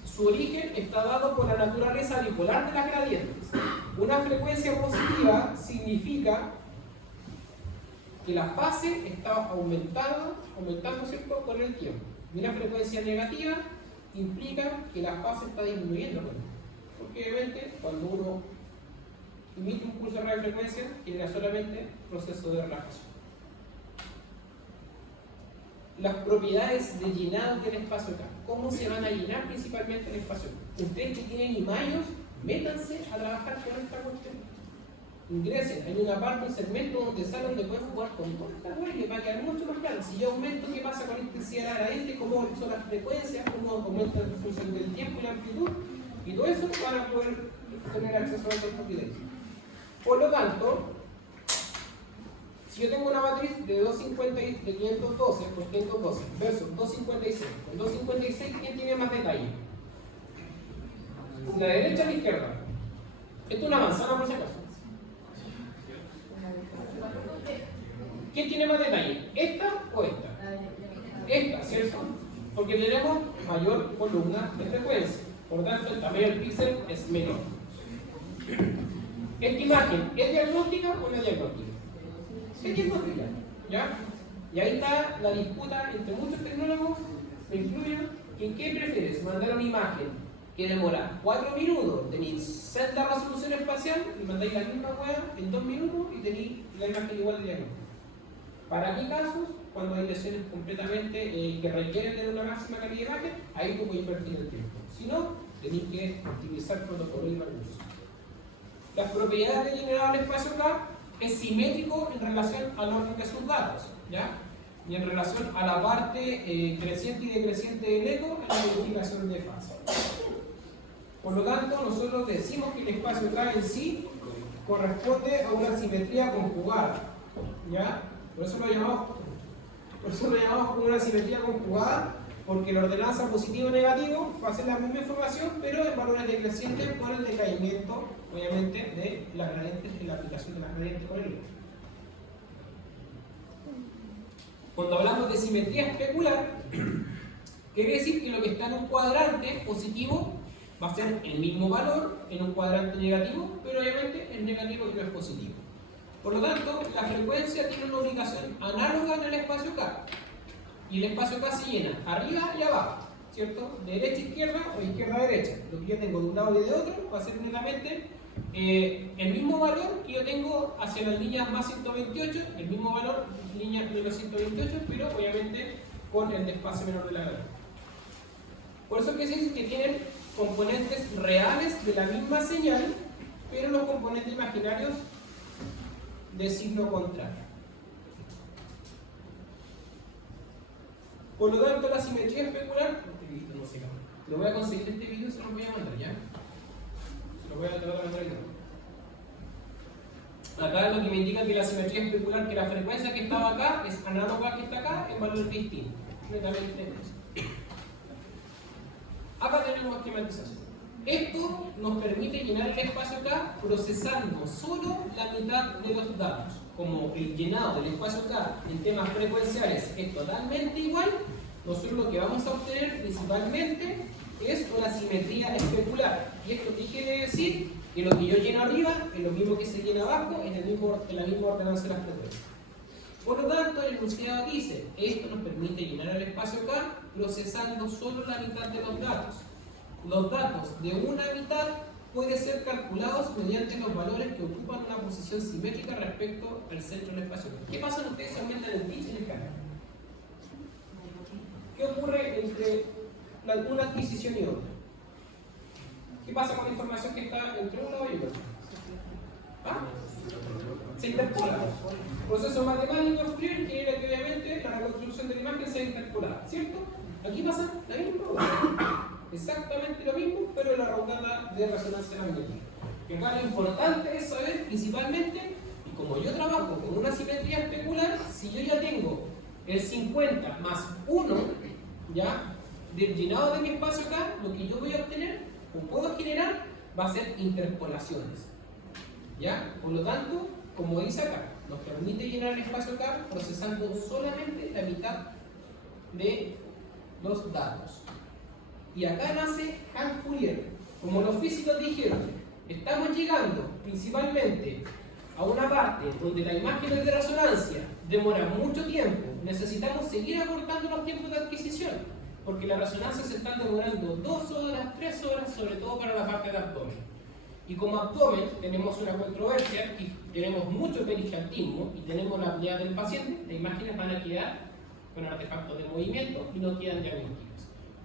Su origen está dado por la naturaleza bipolar de las gradientes. Una frecuencia positiva significa que la fase está aumentando, ¿cierto?, con el tiempo. Y una frecuencia negativa implica que la fase está disminuyendo con el tiempo. Porque obviamente cuando uno emite un pulso de radiofrecuencia genera solamente proceso de relajación. Las propiedades de llenado del espacio K. ¿Cómo se van a llenar principalmente el espacio K? Ustedes que tienen imayos, métanse a trabajar con esta cuestión. Ingresen, hay una parte, un segmento donde salen donde pueden jugar con toda esta web y les va a quedar mucho más claro. Si yo aumento, ¿qué pasa con la intensidad gradiente? ¿Cómo son las frecuencias? ¿Cómo aumenta en función del tiempo y la amplitud? Y todo eso para poder tener acceso a estas propiedades. Por lo tanto, si yo tengo una matriz de 512 por 512 versus 256, en 256, ¿quién tiene más detalle? ¿La derecha o la izquierda? Esto es una manzana por si acaso. ¿Quién tiene más detalle? ¿Esta o esta? Esta, ¿cierto? Porque tenemos mayor columna de frecuencia. Por lo tanto, el tamaño del píxel es menor. ¿Esta imagen es diagnóstica o no es diagnóstica? Es diagnóstica, ¿ya? Y ahí está la disputa entre muchos tecnólogos, me incluyo, ¿en qué prefieres? ¿Mandar una imagen que demora 4 minutos, tenéis cierta resolución espacial y mandáis la misma hueá en 2 minutos y tenéis la imagen igual de diagnóstica? ¿Para qué casos? Cuando hay lesiones completamente que requieren tener una máxima calidad de imagen, ahí tú puedes invertir el tiempo. Si no, tenéis que utilizar protocolo y recursos. Las propiedades de generar el espacio K es simétrico en relación al orden de sus datos, ¿ya? Y en relación a la parte creciente y decreciente del eco en la modificación de fase. Por lo tanto, nosotros decimos que el espacio K en sí corresponde a una simetría conjugada, ¿ya? Por eso lo llamamos como una simetría conjugada, porque la ordenanza positivo y negativo va a ser la misma información, pero en valores decrecientes por el decaimiento, obviamente, de las gradientes en la aplicación de las gradientes con el otro. Cuando hablamos de simetría especular, quiere decir que lo que está en un cuadrante positivo va a ser el mismo valor en un cuadrante negativo, pero obviamente el negativo no es positivo. Por lo tanto, la frecuencia tiene una ubicación análoga en el espacio K. Y el espacio K se llena arriba y abajo, ¿cierto? De derecha a izquierda o izquierda a derecha. Lo que yo tengo de un lado y de otro va a ser netamente el mismo valor que yo tengo hacia las líneas más 128, el mismo valor, líneas menos 128, pero obviamente con el desfase menor de la gradiente. Por eso que se dice que tienen componentes reales de la misma señal, pero los componentes imaginarios de signo contrario. Por lo tanto, la simetría especular, lo voy a conseguir en este video y se lo voy a mandar, ¿ya? Se lo voy a tratar de mandar aquí. Acá lo que me indica que la simetría especular, que la frecuencia que estaba acá es análoga a que está acá en valores distintos. Netamente eso. Acá tenemos esquematización. Esto nos permite llenar el espacio K procesando solo la mitad de los datos. Como el llenado del espacio K en temas frecuenciales es totalmente igual, nosotros lo que vamos a obtener principalmente es una simetría especular. ¿Y esto qué quiere decir? Que lo que yo lleno arriba es lo mismo que se llena abajo en la misma ordenanza de las frecuencias. Por lo tanto, el enunciado dice, esto nos permite llenar el espacio acá procesando solo la mitad de los datos. Los datos de una mitad pueden ser calculados mediante los valores que ocupan una posición simétrica respecto al centro del espacio. ¿Qué pasa cuando ustedes aumentan el pitch y el carga? ¿Qué ocurre entre una adquisición y otra? ¿Qué pasa con la información que está entre uno y otro? ¿Ah? Se interpola. Proceso matemático Fourier quiere que obviamente la reconstrucción de la imagen sea interpolada, ¿cierto? Aquí pasa la misma cosa. Exactamente lo mismo, pero en la rondada de resonancia magnética. Que acá lo importante es saber principalmente, y como yo trabajo con una simetría especular, si yo ya tengo el 50 más 1, ya, del llenado de mi espacio acá, lo que yo voy a obtener o puedo generar va a ser interpolaciones. ¿Ya? Por lo tanto, como dice acá, nos permite llenar el espacio acá procesando solamente la mitad de los datos. Y acá nace Hans Fourier. Como los físicos dijeron, estamos llegando principalmente a una parte donde la imagen de resonancia demora mucho tiempo. Necesitamos seguir acortando los tiempos de adquisición, porque las resonancias se están demorando 2 horas, 3 horas, sobre todo para la parte de abdomen. Y como abdomen tenemos una controversia y tenemos mucho perigiantismo y tenemos la apnea del paciente, las imágenes van a quedar con artefactos de movimiento y no quedan diagnósticos.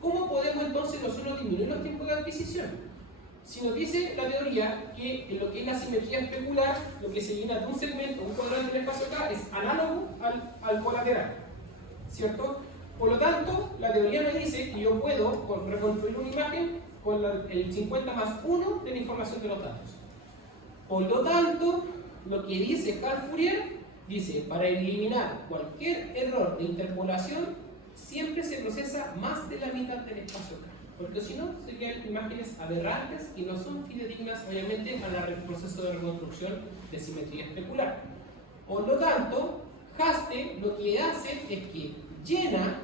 ¿Cómo podemos entonces nosotros disminuir los tiempos de adquisición? Si nos dice la teoría que en lo que es la simetría especular, lo que se llena de un segmento, un cuadrante del espacio acá, es análogo al colateral, ¿cierto? Por lo tanto, la teoría me dice que yo puedo reconstruir una imagen con el 50 más 1 de la información de los datos. Por lo tanto, lo que dice Carl Fourier, dice, para eliminar cualquier error de interpolación, siempre se procesa más de la mitad del espacio acá. Porque si no, serían imágenes aberrantes y no son fidedignas, obviamente, al proceso de reconstrucción de simetría especular. Por lo tanto, Haste lo que hace es que llena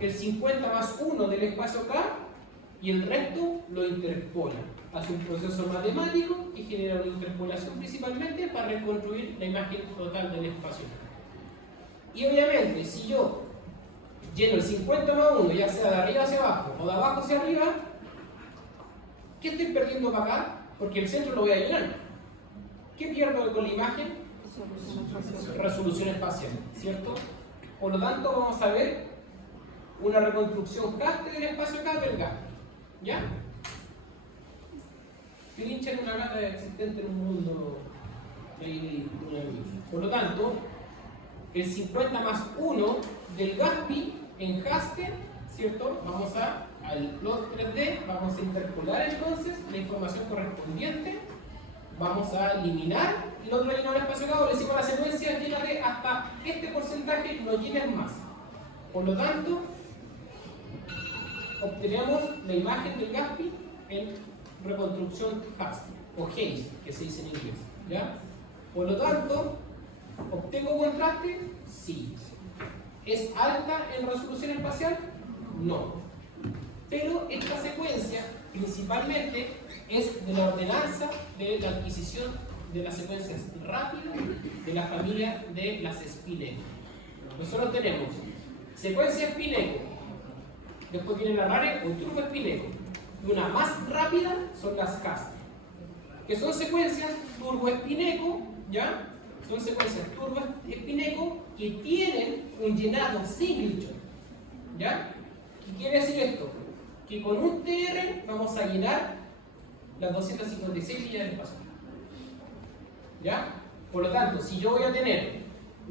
el 50 más 1 del espacio acá y el resto lo interpola. Hace un proceso matemático y genera una interpolación principalmente para reconstruir la imagen total del espacio. Y obviamente, si yo lleno el 50 más 1, ya sea de arriba hacia abajo o de abajo hacia arriba, ¿qué estoy perdiendo para acá? Porque el centro lo voy a llenar. ¿Qué pierdo con la imagen? Resolución espacial, ¿cierto? Por lo tanto, vamos a ver una reconstrucción Haste del espacio acá del gas. ¿Ya? Pincha en una gata existente en un mundo por lo tanto, el 50 más 1 del Gatsby en Haste, ¿cierto? Vamos al plot 3D, vamos a interpolar entonces la información correspondiente, vamos a eliminar el otro llenado del espacio acá, le decimos a la secuencia, llénate hasta este porcentaje, no llenes más. Por lo tanto, obtenemos la imagen del Gatsby en reconstrucción Haste, o Haste, que se dice en inglés, ¿ya? Por lo tanto, ¿obtengo contraste? Sí. ¿Es alta en resolución espacial? No. Pero esta secuencia, principalmente, es de la ordenanza de la adquisición de las secuencias rápidas de la familia de las Spineco. Nosotros tenemos secuencia Spineco, después viene la rare o turbo Spineco, y una más rápida son las Haste, que son secuencias turbo Spineco, ¿ya? Son secuencias turbo Spineco que tienen un llenado Singleton, ¿ya? ¿Qué quiere decir esto? Que con un TR vamos a llenar las 256 líneas del espacio, ¿ya? Por lo tanto, si yo voy a tener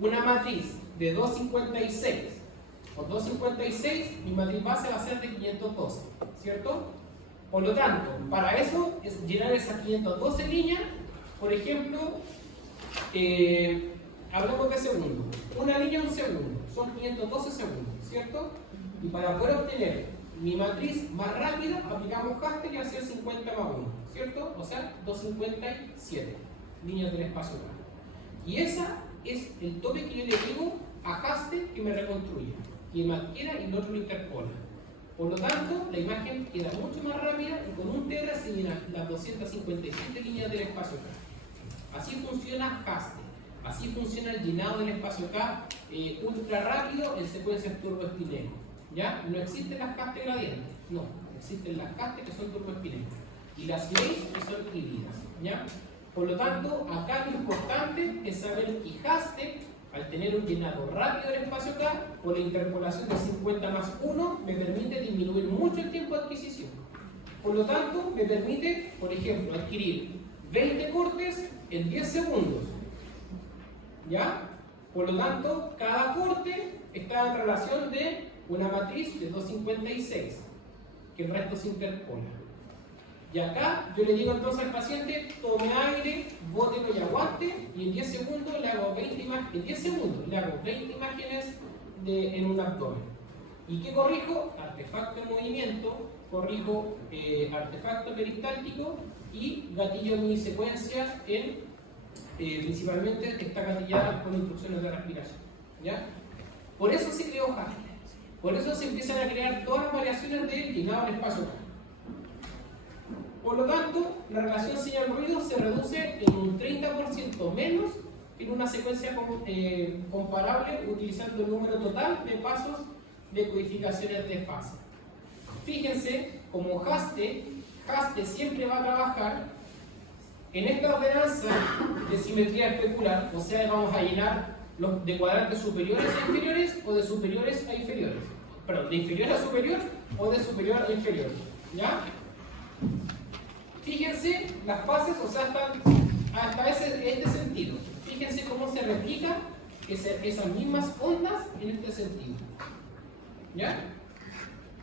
una matriz de 256 o 256, mi matriz base va a ser de 512, ¿cierto? Por lo tanto, para eso es llenar esas 512 líneas. Por ejemplo, hablamos de segundos. Una línea un segundo, son 512 segundos, ¿cierto? Y para poder obtener mi matriz más rápida, aplicamos Haste, que va a ser 50 más 1, ¿cierto? O sea, 257 líneas del espacio acá. Y esa es el tope que yo le digo a Haste que me reconstruye, que me adquiera y el otro lo interpola. Por lo tanto, la imagen queda mucho más rápida y con un TR se llenan las 257 líneas del espacio K. Así funciona Haste. Así funciona el llenado del espacio K ultra rápido en secuencias turboespinel. ¿Ya? No existen las Haste gradientes, no. Existen las Haste que son turboespinel. Y las Glaze que son híbridas. ¿Ya? Por lo tanto, acá lo importante es saber que Haste, al tener un llenado rápido del espacio K, por la interpolación de 50 más 1, me permite disminuir mucho el tiempo de adquisición. Por lo tanto, me permite, por ejemplo, adquirir 20 cortes en 10 segundos. ¿Ya? Por lo tanto, cada corte está en relación de una matriz de 256, que el resto se interpola. Y acá yo le digo entonces al paciente, tome aire, bótelo y aguante, y en 10 segundos le hago 20 imágenes, en 10 segundos le hago 20 imágenes en un abdomen. ¿Y qué corrijo? Artefacto en movimiento, corrijo artefacto peristáltico y gatillo minisecuencia principalmente que está gatillada con instrucciones de respiración. ¿Ya? Por eso se creó Haste. Por eso se empiezan a crear todas las variaciones de llenado del espacio. Por lo tanto, la relación señal-ruido se reduce en un 30% menos que en una secuencia comparable utilizando el número total de pasos de codificaciones de fase. Fíjense, como Haste siempre va a trabajar en esta ordenanza de simetría especular, o sea, vamos a llenar los de cuadrantes superiores a inferiores o de superiores a inferiores. Perdón, de inferior a superior o de superior a inferior. ¿Ya? Fíjense las fases, o sea, hasta este sentido. Fíjense cómo se replica esas mismas ondas en este sentido. ¿Ya?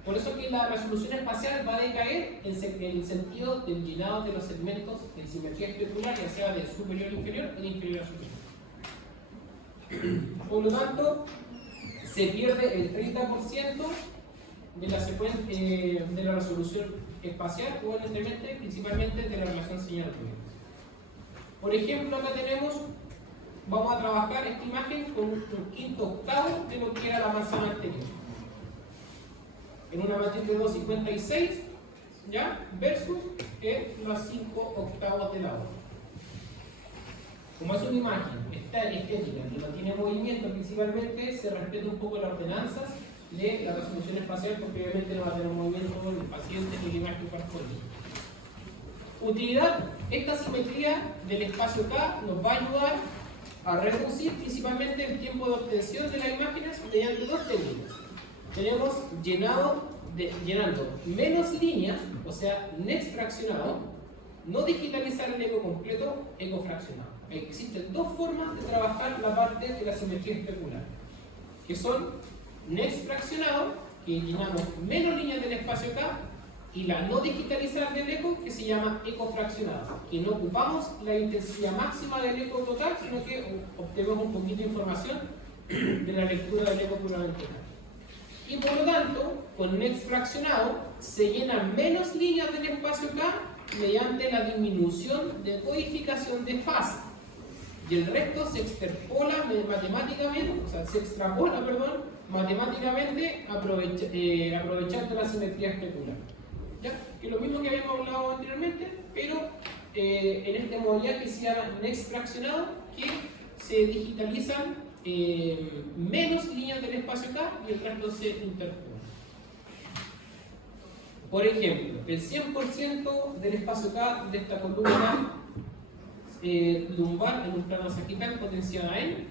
Por eso que la resolución espacial va a decaer en el sentido del llenado de los segmentos en simetría especular, ya sea de superior a inferior o de inferior a superior. Por lo tanto, se pierde el 30% de la secuencia de la resolución espacial, probablemente, principalmente de la relación señal-ruido. Por ejemplo, acá vamos a trabajar esta imagen con un quinto octavo de lo que era la manzana anterior. En una matriz de 256, ¿ya? Versus los 5 octavos de la otra. Como es una imagen estética que no tiene movimiento principalmente, se respeta un poco las ordenanzas de la resolución espacial porque obviamente no va a tener movimiento el paciente ni la imagen corporal. Utilidad: esta simetría del espacio K nos va a ayudar a reducir principalmente el tiempo de obtención de las imágenes mediante dos técnicas. Tenemos llenando menos líneas, o sea, next fraccionado, no digitalizar el eco completo, eco fraccionado. Existen dos formas de trabajar la parte de la simetría especular, que son next fraccionado, que llenamos menos líneas del espacio K, y la no digitalizar del eco, que se llama eco fraccionado, que no ocupamos la intensidad máxima del eco total, sino que obtenemos un poquito de información de la lectura del eco puramente. Y por lo tanto, con next fraccionado se llenan menos líneas del espacio K mediante la disminución de codificación de fase. Y el resto se extrapola matemáticamente, matemáticamente aprovechando la simetría especular. ¿Ya? Que es lo mismo que habíamos hablado anteriormente, pero en esta modalidad que se llama next fraccionado, que se digitalizan menos líneas del espacio K y el resto se interpone. Por ejemplo, el 100% del espacio K de esta columna lumbar en un plano sagital potenciada en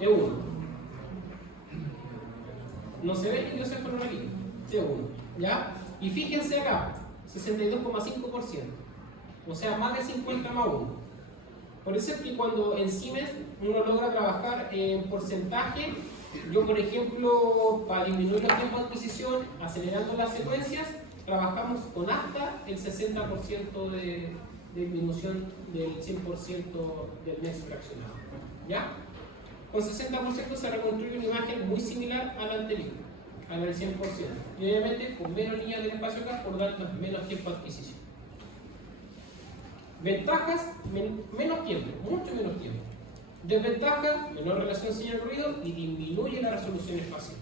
E1. No se ve iliosefalón aquí, C1. ¿Ya? Y fíjense acá, 62,5%. O sea, más de 50 más 1. Por eso es que cuando en Siemens uno logra trabajar en porcentaje, yo por ejemplo, para disminuir los tiempos de adquisición, acelerando las secuencias, trabajamos con hasta el 60% de disminución del 100% del next fraccionado. ¿Ya? Con 60% se reconstruye una imagen muy similar a la anterior, a la del 100%. Y obviamente con menos líneas del espacio K, por lo tanto menos tiempo de adquisición. Ventajas: menos tiempo, mucho menos tiempo. Desventaja, menor relación señal-ruido y disminuye la resolución espacial.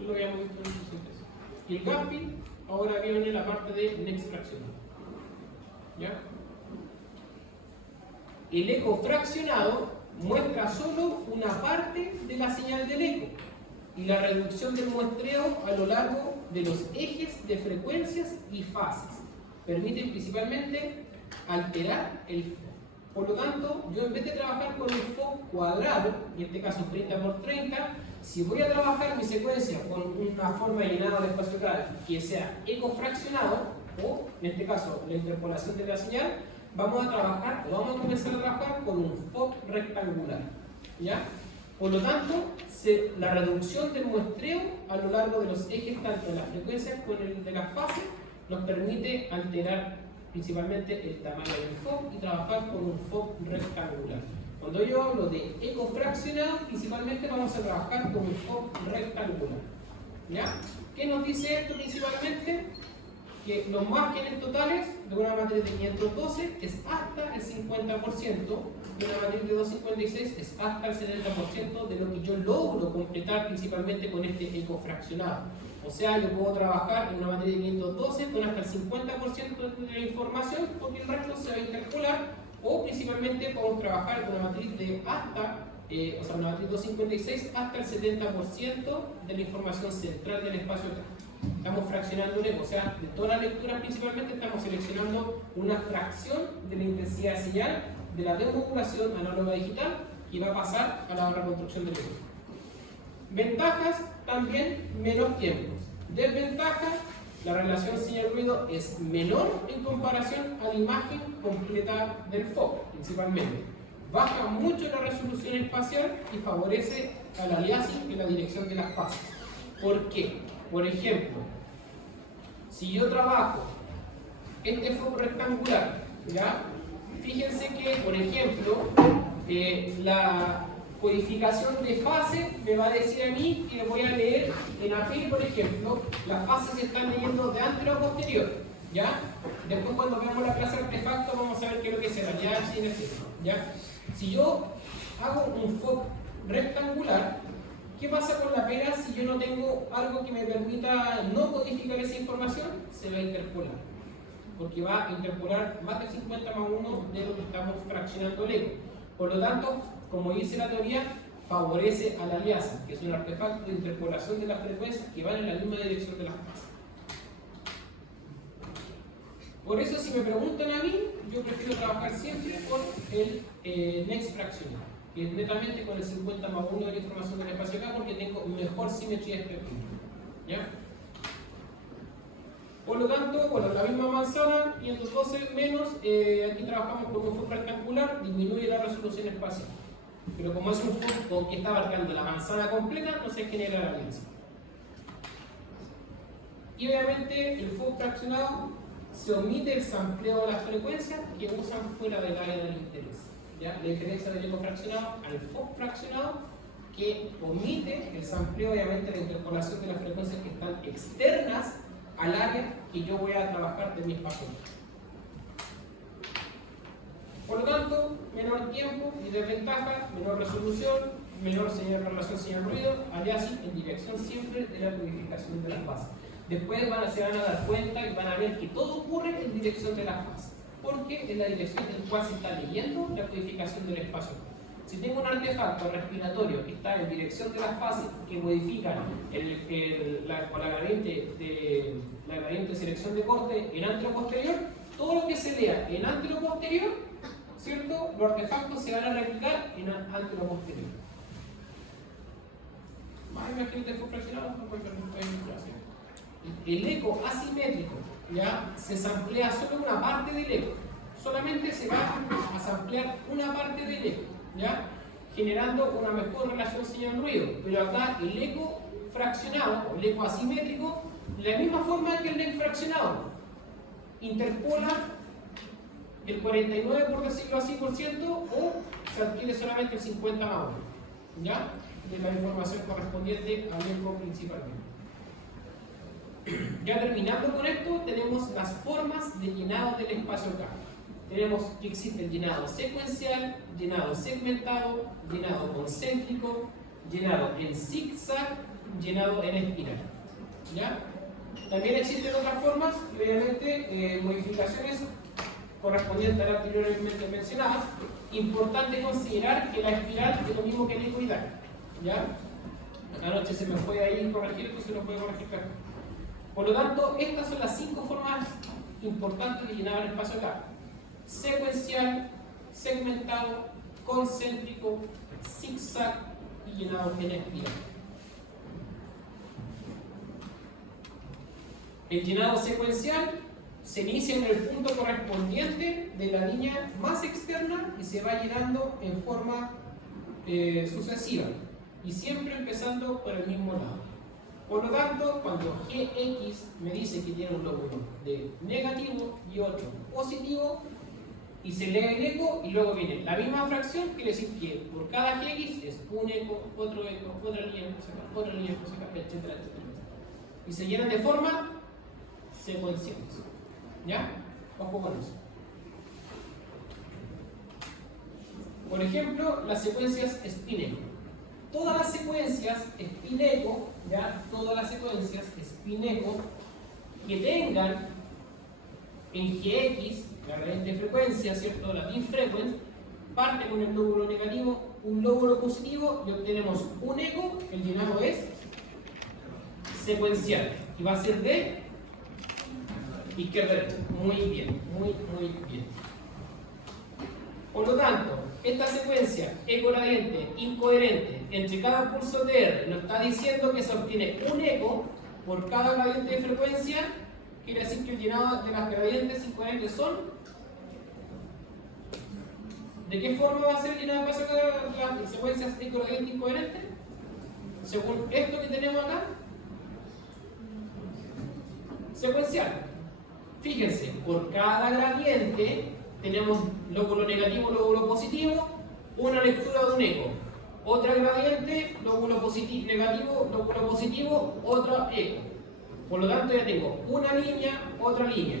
Lo habíamos visto en su síntesis. Y el gapping ahora viene la parte de next fraccionado. ¿Ya? El eco fraccionado muestra solo una parte de la señal del eco y la reducción del muestreo a lo largo de los ejes de frecuencias y fases permite principalmente alterar el FOC. Por lo tanto, yo en vez de trabajar con el FOC cuadrado, en este caso 30 por 30, si voy a trabajar mi secuencia con una forma de llenado de espacio cada que sea ecofraccionado, o en este caso la interpolación de la señal, vamos a comenzar a trabajar con un FOC rectangular. ¿Ya? Por lo tanto, la reducción del muestreo a lo largo de los ejes, tanto de las frecuencias como el de las fases, nos permite alterar principalmente el tamaño del FOC y trabajar con un FOC rectangular. Cuando yo hablo de ecofraccionado, principalmente vamos a trabajar con un FOC rectangular. ¿Ya? ¿Qué nos dice esto principalmente? Que los márgenes totales de una matriz de 512 es hasta el 50%, de una matriz de 256 es hasta el 70% de lo que yo logro completar principalmente con este ecofraccionado. O sea, yo puedo trabajar en una matriz de 512 con hasta el 50% de la información, porque el resto se va a interpolar, o principalmente podemos trabajar con una matriz de una matriz 256 hasta el 70% de la información central del espacio. Estamos fraccionando un eco, o sea, de todas las lecturas principalmente estamos seleccionando una fracción de la intensidad de señal de la demodulación análoga digital y va a pasar a la reconstrucción del eco. Ventajas, también menos tiempos. Desventajas, la relación señal-ruido es menor en comparación a la imagen completa del FOC, principalmente. Baja mucho la resolución espacial y favorece al aliasing en la dirección de las fases. ¿Por qué? Por ejemplo, si yo trabajo este FOC rectangular, ¿ya? Fíjense que, por ejemplo, la codificación de fase me va a decir a mí que voy a leer en API, por ejemplo, las fases se están leyendo de anterior a posterior, ¿ya? Después cuando veamos la clase de artefacto vamos a ver qué es lo que se va, ¿ya? Si yo hago un FOC rectangular, ¿qué pasa con la pera si yo no tengo algo que me permita no codificar esa información? Se va a interpolar, porque va a interpolar más del 50 más 1 de lo que estamos fraccionando el eco. Por lo tanto, como dice la teoría, favorece a la alianza, que es un artefacto de interpolación de las frecuencias que van en la misma dirección de las fases. Por eso, si me preguntan a mí, yo prefiero trabajar siempre con el next fraccionado, que es netamente con el 50 más 1 de la información del espacio acá, porque tengo mejor simetría espectral. ¿Ya? Por lo tanto, bueno, la misma manzana, 512 menos, aquí trabajamos con un FOC rectangular, disminuye la resolución espacial. Pero como es un FOC que está abarcando la manzana completa, no se genera la alianza. Y obviamente el FOC fraccionado se omite el sampleo de las frecuencias que usan fuera del área del interés. ¿Ya? La diferencia del eco fraccionado al FOC fraccionado, que omite el sampleo, obviamente, la interpolación de las frecuencias que están externas al área que yo voy a trabajar de mi espacio. Por lo tanto, menor tiempo y desventaja, menor resolución, menor relación señal-ruido, aliasing en dirección siempre de la codificación de las fases. Después se van a dar cuenta y van a ver que todo ocurre en dirección de las fases, porque es la dirección en la cual se está leyendo la codificación del espacio. Si tengo un artefacto respiratorio que está en dirección de las fases que modifican la gradiente de selección de corte en anteroposterior, todo lo que se lea en anteroposterior, ¿cierto? Los artefactos se van a replicar en anteroposterior. Más imagínate FOC fraccionado, el eco asimétrico, ¿ya? Se samplea solo una parte del eco. Solamente se va a samplear una parte del eco, ¿ya? Generando una mejor relación señal-ruido. Pero acá el eco fraccionado, o el eco asimétrico, de la misma forma que el eco fraccionado, interpola el 49, por decirlo así, por ciento, o se adquiere solamente el 50 más 1, ¿ya? De la información correspondiente al eco principalmente. Ya terminando con esto, tenemos las formas de llenado del espacio acá. tenemos que existe el llenado secuencial, llenado segmentado, llenado concéntrico, llenado en zigzag, llenado en espiral. ¿Ya? También existen otras formas, y obviamente modificaciones correspondientes a las anteriormente mencionadas. Importante considerar que la espiral es lo mismo que la helicoidal. ¿Ya? Anoche se me fue ahí corregir, entonces lo puedo corregir acá. Por lo tanto, estas son las 5 formas importantes de llenar el espacio acá: secuencial, segmentado, concéntrico, zigzag y llenado en espiral. El llenado secuencial se inicia en el punto correspondiente de la línea más externa y se va llenando en forma sucesiva y siempre empezando por el mismo lado. Por lo tanto, cuando Gx me dice que tiene un lóbulo de negativo y otro positivo, y se lee el eco y luego viene la misma fracción, quiere decir que por cada Gx es un eco, otro eco, otra línea, otra línea, etcétera, etcétera. Y se llenan de forma secuenciales. ¿Ya? Ojo con eso. Por ejemplo, las secuencias spin-eco. Todas las secuencias spin-eco, ¿ya? Todas las secuencias spin-eco que tengan en Gx, la radiante de frecuencia, ¿cierto? La mean frequency, parte con el lóbulo negativo, un lóbulo positivo y obtenemos un eco. El llenado es secuencial y va a ser de izquierda a derecha. Muy bien, muy bien. Por lo tanto, esta secuencia ecoradiente incoherente entre cada pulso TR nos está diciendo que se obtiene un eco por cada gradiente de frecuencia. Quiere decir que el llenado de las gradientes incoherentes son. ¿De qué forma va a ser el llenado de las secuencias ecoradiente incoherente? Según esto que tenemos acá, secuencial. Fíjense, por cada gradiente tenemos lóbulo negativo, lóbulo positivo, una lectura de un eco. Otra gradiente, lóbulo negativo, lóbulo positivo, otra eco. Por lo tanto, ya tengo una línea, otra línea,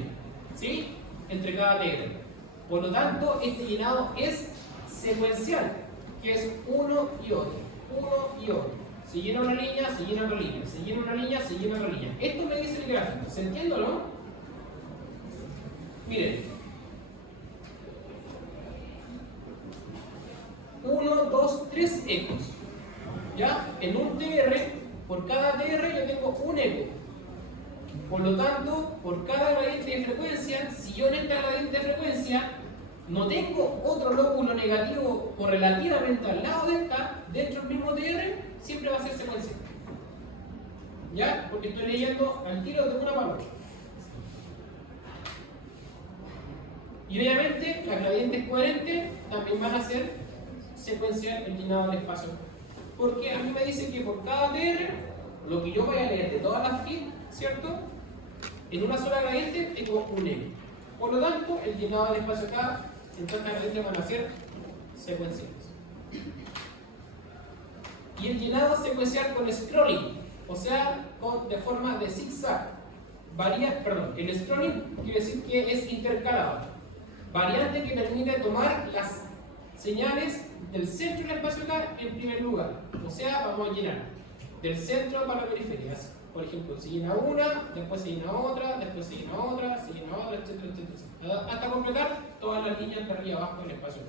¿sí? Entre cada TR. Por lo tanto, este llenado es secuencial, que es uno y otro, uno y otro. Se llena una línea, se llena otra línea, se llena una línea, se llena otra línea. Esto me dice el gráfico, ¿se entiende o no? Miren. 1, 2, 3 ecos. ¿Ya? En un TR, por cada TR yo tengo un eco. Por lo tanto, por cada gradiente de frecuencia, si yo en esta gradiente de frecuencia no tengo otro lóbulo negativo o relativamente al lado de esta, dentro del mismo TR, siempre va a ser secuencial. ¿Ya? Porque estoy leyendo al tiro de una palabra. Y obviamente, las gradientes coherentes también van a ser secuencial el llenado del espacio. Porque a mí me dice que por cada TR, lo que yo voy a leer de todas las FIT, ¿cierto? En una sola gradiente tengo un eco. Por lo tanto, el llenado del espacio acá, en todas las gradientes van a ser secuenciales. Y el llenado secuencial con scrolling, o sea, de forma de zigzag. El scrolling quiere decir que es intercalado. Variante que permite tomar las señales del centro del espacio acá en primer lugar. O sea, vamos a llenar del centro para la periferia. Por ejemplo, se llena una, después se llena otra, después se llena otra, etcétera, etcétera. Hasta completar todas las líneas de arriba abajo del espacio.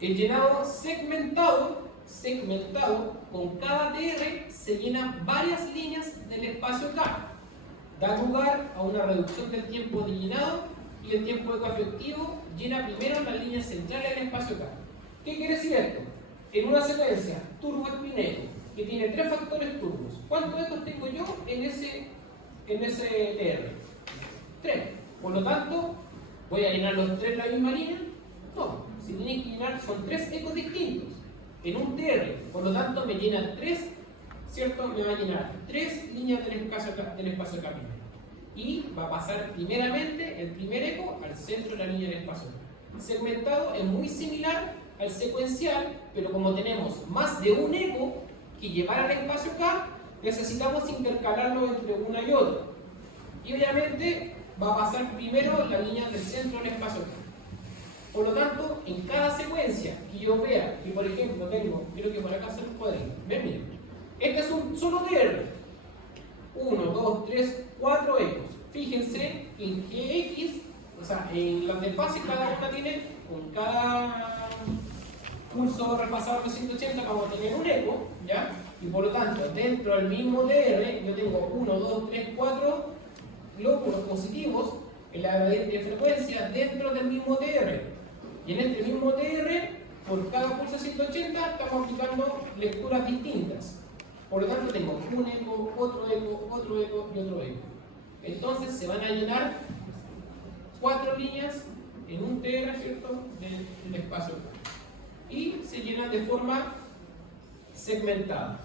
El llenado segmentado, con cada TR se llenan varias líneas del espacio K. Da lugar a una reducción del tiempo de llenado y el tiempo ecoafectivo llena primero las líneas centrales del espacio K. ¿Qué quiere decir esto? En una secuencia turbo-espineco que tiene 3 factores turbos, ¿cuántos ecos tengo yo en ese TR? 3. Por lo tanto, ¿voy a llenar los 3 la misma línea? No. Si tienen que llenar, son 3 ecos distintos en un TR. Por lo tanto, me llenan 3, ¿cierto? Me va a llenar 3 líneas del espacio K primero. Y va a pasar primeramente el primer eco al centro de la línea del espacio K. Segmentado es muy similar al secuencial, pero como tenemos más de un eco que llevar al espacio K, necesitamos intercalarlo entre una y otra. Y obviamente va a pasar primero la línea del centro del espacio K. Por lo tanto, en cada secuencia que yo vea, que por ejemplo tengo, creo que por acá se los cuadritos, ven, miren, este es un solo DR, 1, 2, 3, 4 ecos. Fíjense en que X, o sea, en las desfases cada una tiene, con cada pulso repasador de 180 vamos a tener un eco, ¿ya? Y por lo tanto, dentro del mismo DR, yo tengo 1, 2, 3, 4 lóbulos positivos en la gradiente de frecuencia dentro del mismo DR. Y en este mismo DR, por cada pulso 180, estamos aplicando lecturas distintas. Por lo tanto, tengo un eco, otro eco, otro eco y otro eco. Entonces, se van a llenar 4 líneas en un TR, ¿cierto?, del espacio K. Y se llenan de forma segmentada.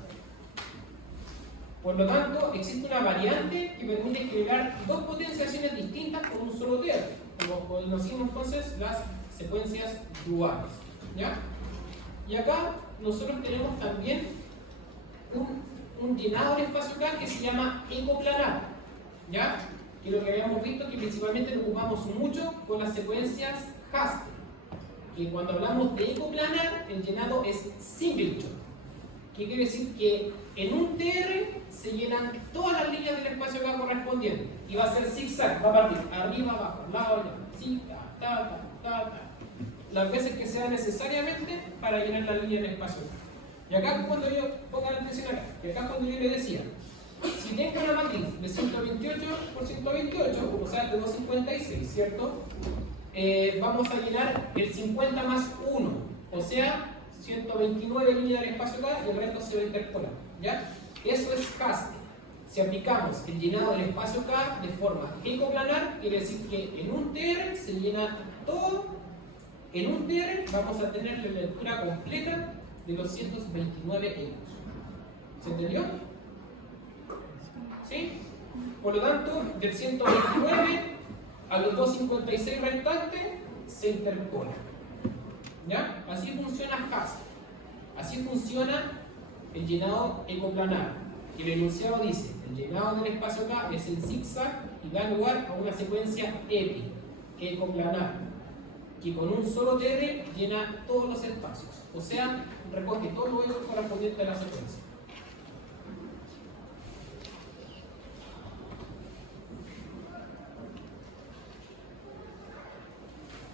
Por lo tanto, existe una variante que permite generar dos potenciaciones distintas con un solo TR, como conocimos entonces las secuencias duales, ¿ya? Y acá nosotros tenemos también un llenado del espacio K que se llama ecoplanar, ¿ya? Que lo que habíamos visto que principalmente lo ocupamos mucho con las secuencias Haste, que cuando hablamos de ecoplanar, el llenado es singleton, que quiere decir que en un TR se llenan todas las líneas del espacio K correspondientes y va a ser zigzag, va a partir arriba, abajo, lado, sí, las veces que sea necesariamente para llenar la línea del espacio K. Y acá cuando yo, pongan atención acá, que acá cuando yo le decía, si tengo una matriz de 128 por 128, o sea, de 256, ¿cierto? Vamos a llenar el 50 más 1, o sea, 129 líneas del espacio K y el resto se va a interpolar, ¿ya? Eso es Haste. Si aplicamos el llenado del espacio K de forma ecoplanar, quiere decir que en un TR se llena todo. En un TR vamos a tener la lectura completa de los 229 ecos. ¿Se entendió? ¿Sí? Por lo tanto, del 129 a los 256 restantes se interpola. ¿Ya? Así funciona Haste. Así funciona el llenado ecoplanar. Y el enunciado dice, el llenado del espacio K es en zigzag y da lugar a una secuencia EPI, ecoplanar, que con un solo TR llena todos los espacios. O sea, recoge todos los ecos correspondientes a la secuencia.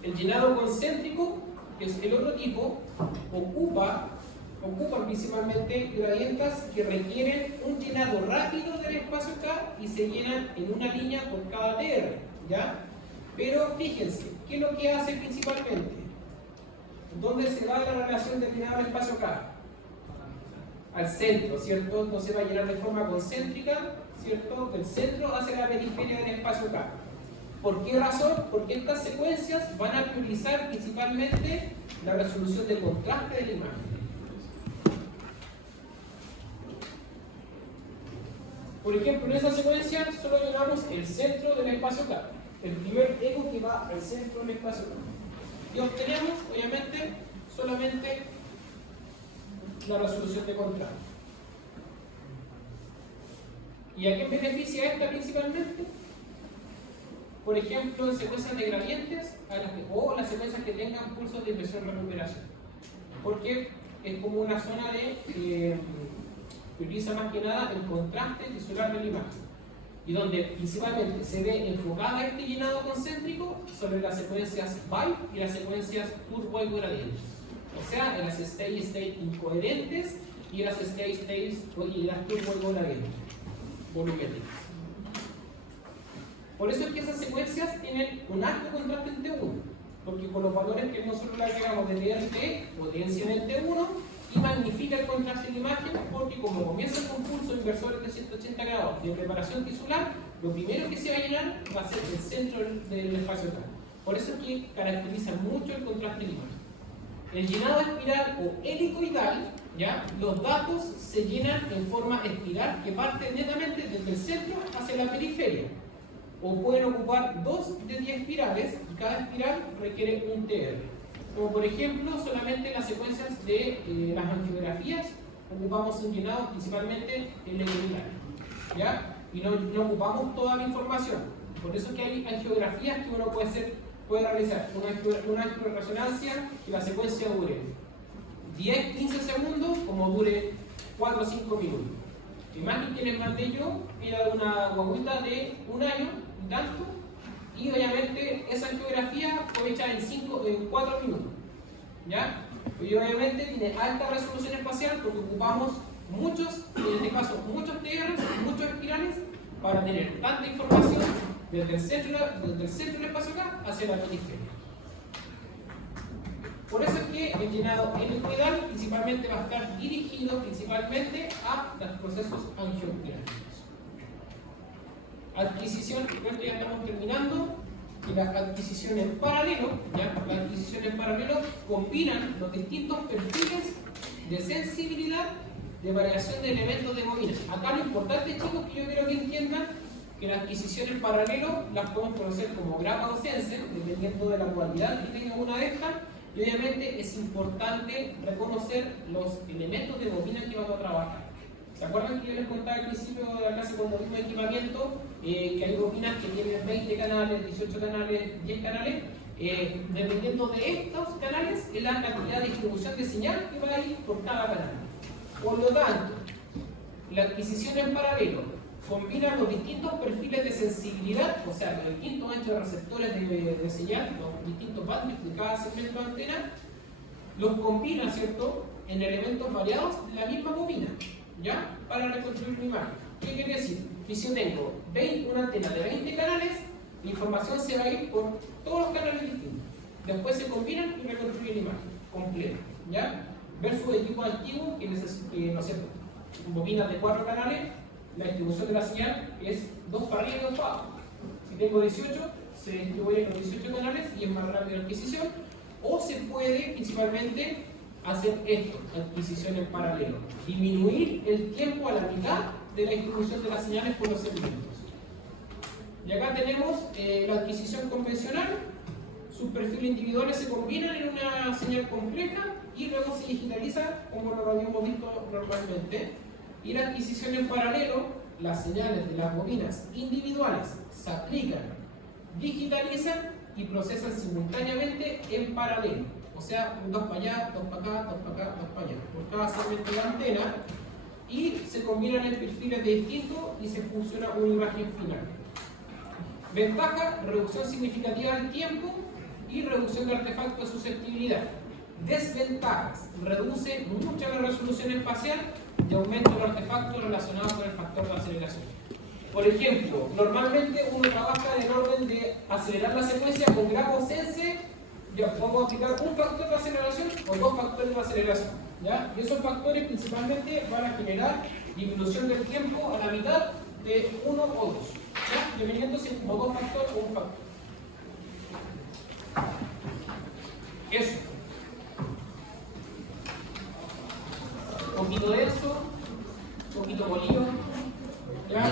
El llenado concéntrico, que es el otro tipo, ocupan principalmente gradientes que requieren un llenado rápido del espacio K y se llenan en una línea por cada TR, ¿ya? Pero fíjense, ¿qué es lo que hace principalmente? ¿Dónde se va la relación del llenado del espacio K? Al centro, ¿cierto? Entonces va a llenar de forma concéntrica, ¿cierto? Del centro hacia la periferia del espacio K. ¿Por qué razón? Porque estas secuencias van a priorizar principalmente la resolución de contraste de la imagen. Por ejemplo, en esa secuencia solo llenamos el centro del espacio K, el primer eco que va al centro del espacio K. Y obtenemos, obviamente, solamente la resolución de contraste. ¿Y a qué beneficia esta principalmente? Por ejemplo, en secuencias de gradientes o las secuencias que tengan pulsos de inversión-recuperación. Porque es como una zona de utiliza más que nada el contraste tisular de la imagen y donde principalmente se ve enfocada este llenado concéntrico sobre las secuencias byte y las secuencias turbo gradientes, o sea, en las steady-state incoherentes y en las steady-state y las turbo gradientes volumétricas. Por eso es que esas secuencias tienen un alto contraste en T1, porque con los valores que nosotros le agregamos de TRT potencia en el T1 y magnifica el contraste en la imagen, porque como comienza con pulsos inversores de 180 grados de preparación tisular, lo primero que se va a llenar va a ser el centro del espacio K. Por eso es que caracteriza mucho el contraste en la imagen. El llenado espiral o helicoidal, ¿ya? Los datos se llenan en forma espiral que parte netamente desde el centro hacia la periferia. O pueden ocupar 2 de 10 espirales y cada espiral requiere un TR. Como por ejemplo, solamente en las secuencias de las angiografías ocupamos un llenado principalmente en el epidural, ¿ya? Y no ocupamos toda la información. Por eso es que hay geografías que uno puede realizar. Una resonancia que la secuencia dure 10, 15 segundos, como dure 4 o 5 minutos. La imagen que les mandé yo era de una guaguita de 1 año y tanto, y obviamente esa geografía fue hecha en 4 minutos. ¿Ya? Y obviamente tiene alta resolución espacial porque ocupamos muchos, en este caso muchos TRs, muchos espirales, para tener tanta información desde el centro del espacio acá hacia la periferia. Por eso es que el llenado helicoidal principalmente va a estar dirigido principalmente a los procesos angiopirámicos. Adquisición, ya estamos terminando. Y las adquisiciones en paralelo, las adquisiciones en paralelo combinan los distintos perfiles de sensibilidad de variación de elementos de bobina. Acá lo importante, chicos, que yo quiero que entiendan que las adquisiciones en paralelo las podemos conocer como grapa o sense, dependiendo de la cualidad que tenga una de estas, y obviamente es importante reconocer los elementos de bobina que vamos a trabajar. ¿Se acuerdan que yo les contaba al principio de la clase cuando vimos equipamiento que hay bobinas que tienen 20 canales, 18 canales, 10 canales? Dependiendo de estos canales, es la cantidad de distribución de señal que va a ir por cada canal. Por lo tanto, la adquisición en paralelo combina los distintos perfiles de sensibilidad, o sea, los distintos anchos de receptores de señal, los distintos bandwidth de cada segmento de antena, los combina, ¿cierto?, en elementos variados de la misma bobina. ¿Ya? Para reconstruir una imagen. ¿Qué quiere decir? Que si yo tengo una antena de 20 canales, la información se va a ir por todos los canales distintos. Después se combinan y reconstruyen la imagen completa. ¿Ya? Versus equipos antiguos que no sé, bobinas de 4 canales, la distribución de la señal es 2 para arriba y 2 para abajo. Si tengo 18, se distribuyen los 18 canales y es más rápido la adquisición. O se puede principalmente hacer esto, adquisición en paralelo, disminuir el tiempo a la mitad de la distribución de las señales por los segmentos. Y acá tenemos la adquisición convencional, sus perfiles individuales se combinan en una señal compleja y luego se digitaliza como lo habíamos visto normalmente. Y la adquisición en paralelo, las señales de las bobinas individuales se aplican, digitalizan y procesan simultáneamente en paralelo. O sea, 2 para allá, 2 para acá, 2 para acá, 2 para allá, por cada segmento de antena, y se combinan en perfiles distintos y se fusiona una imagen final. Ventaja: reducción significativa del tiempo y reducción de artefactos de susceptibilidad. Desventajas: reduce mucho la resolución espacial y aumenta los artefactos relacionados con el factor de aceleración. Por ejemplo, normalmente uno trabaja en orden de acelerar la secuencia con grafo sense. Ya, vamos a aplicar un factor de aceleración o 2 factores de aceleración. ¿Ya? Y esos factores principalmente van a generar disminución del tiempo a la mitad de 1 o 2. ¿Ya? Dependiendo si es como 2 factores o un factor. Eso. Un poquito denso, un poquito molido. ¿Ya?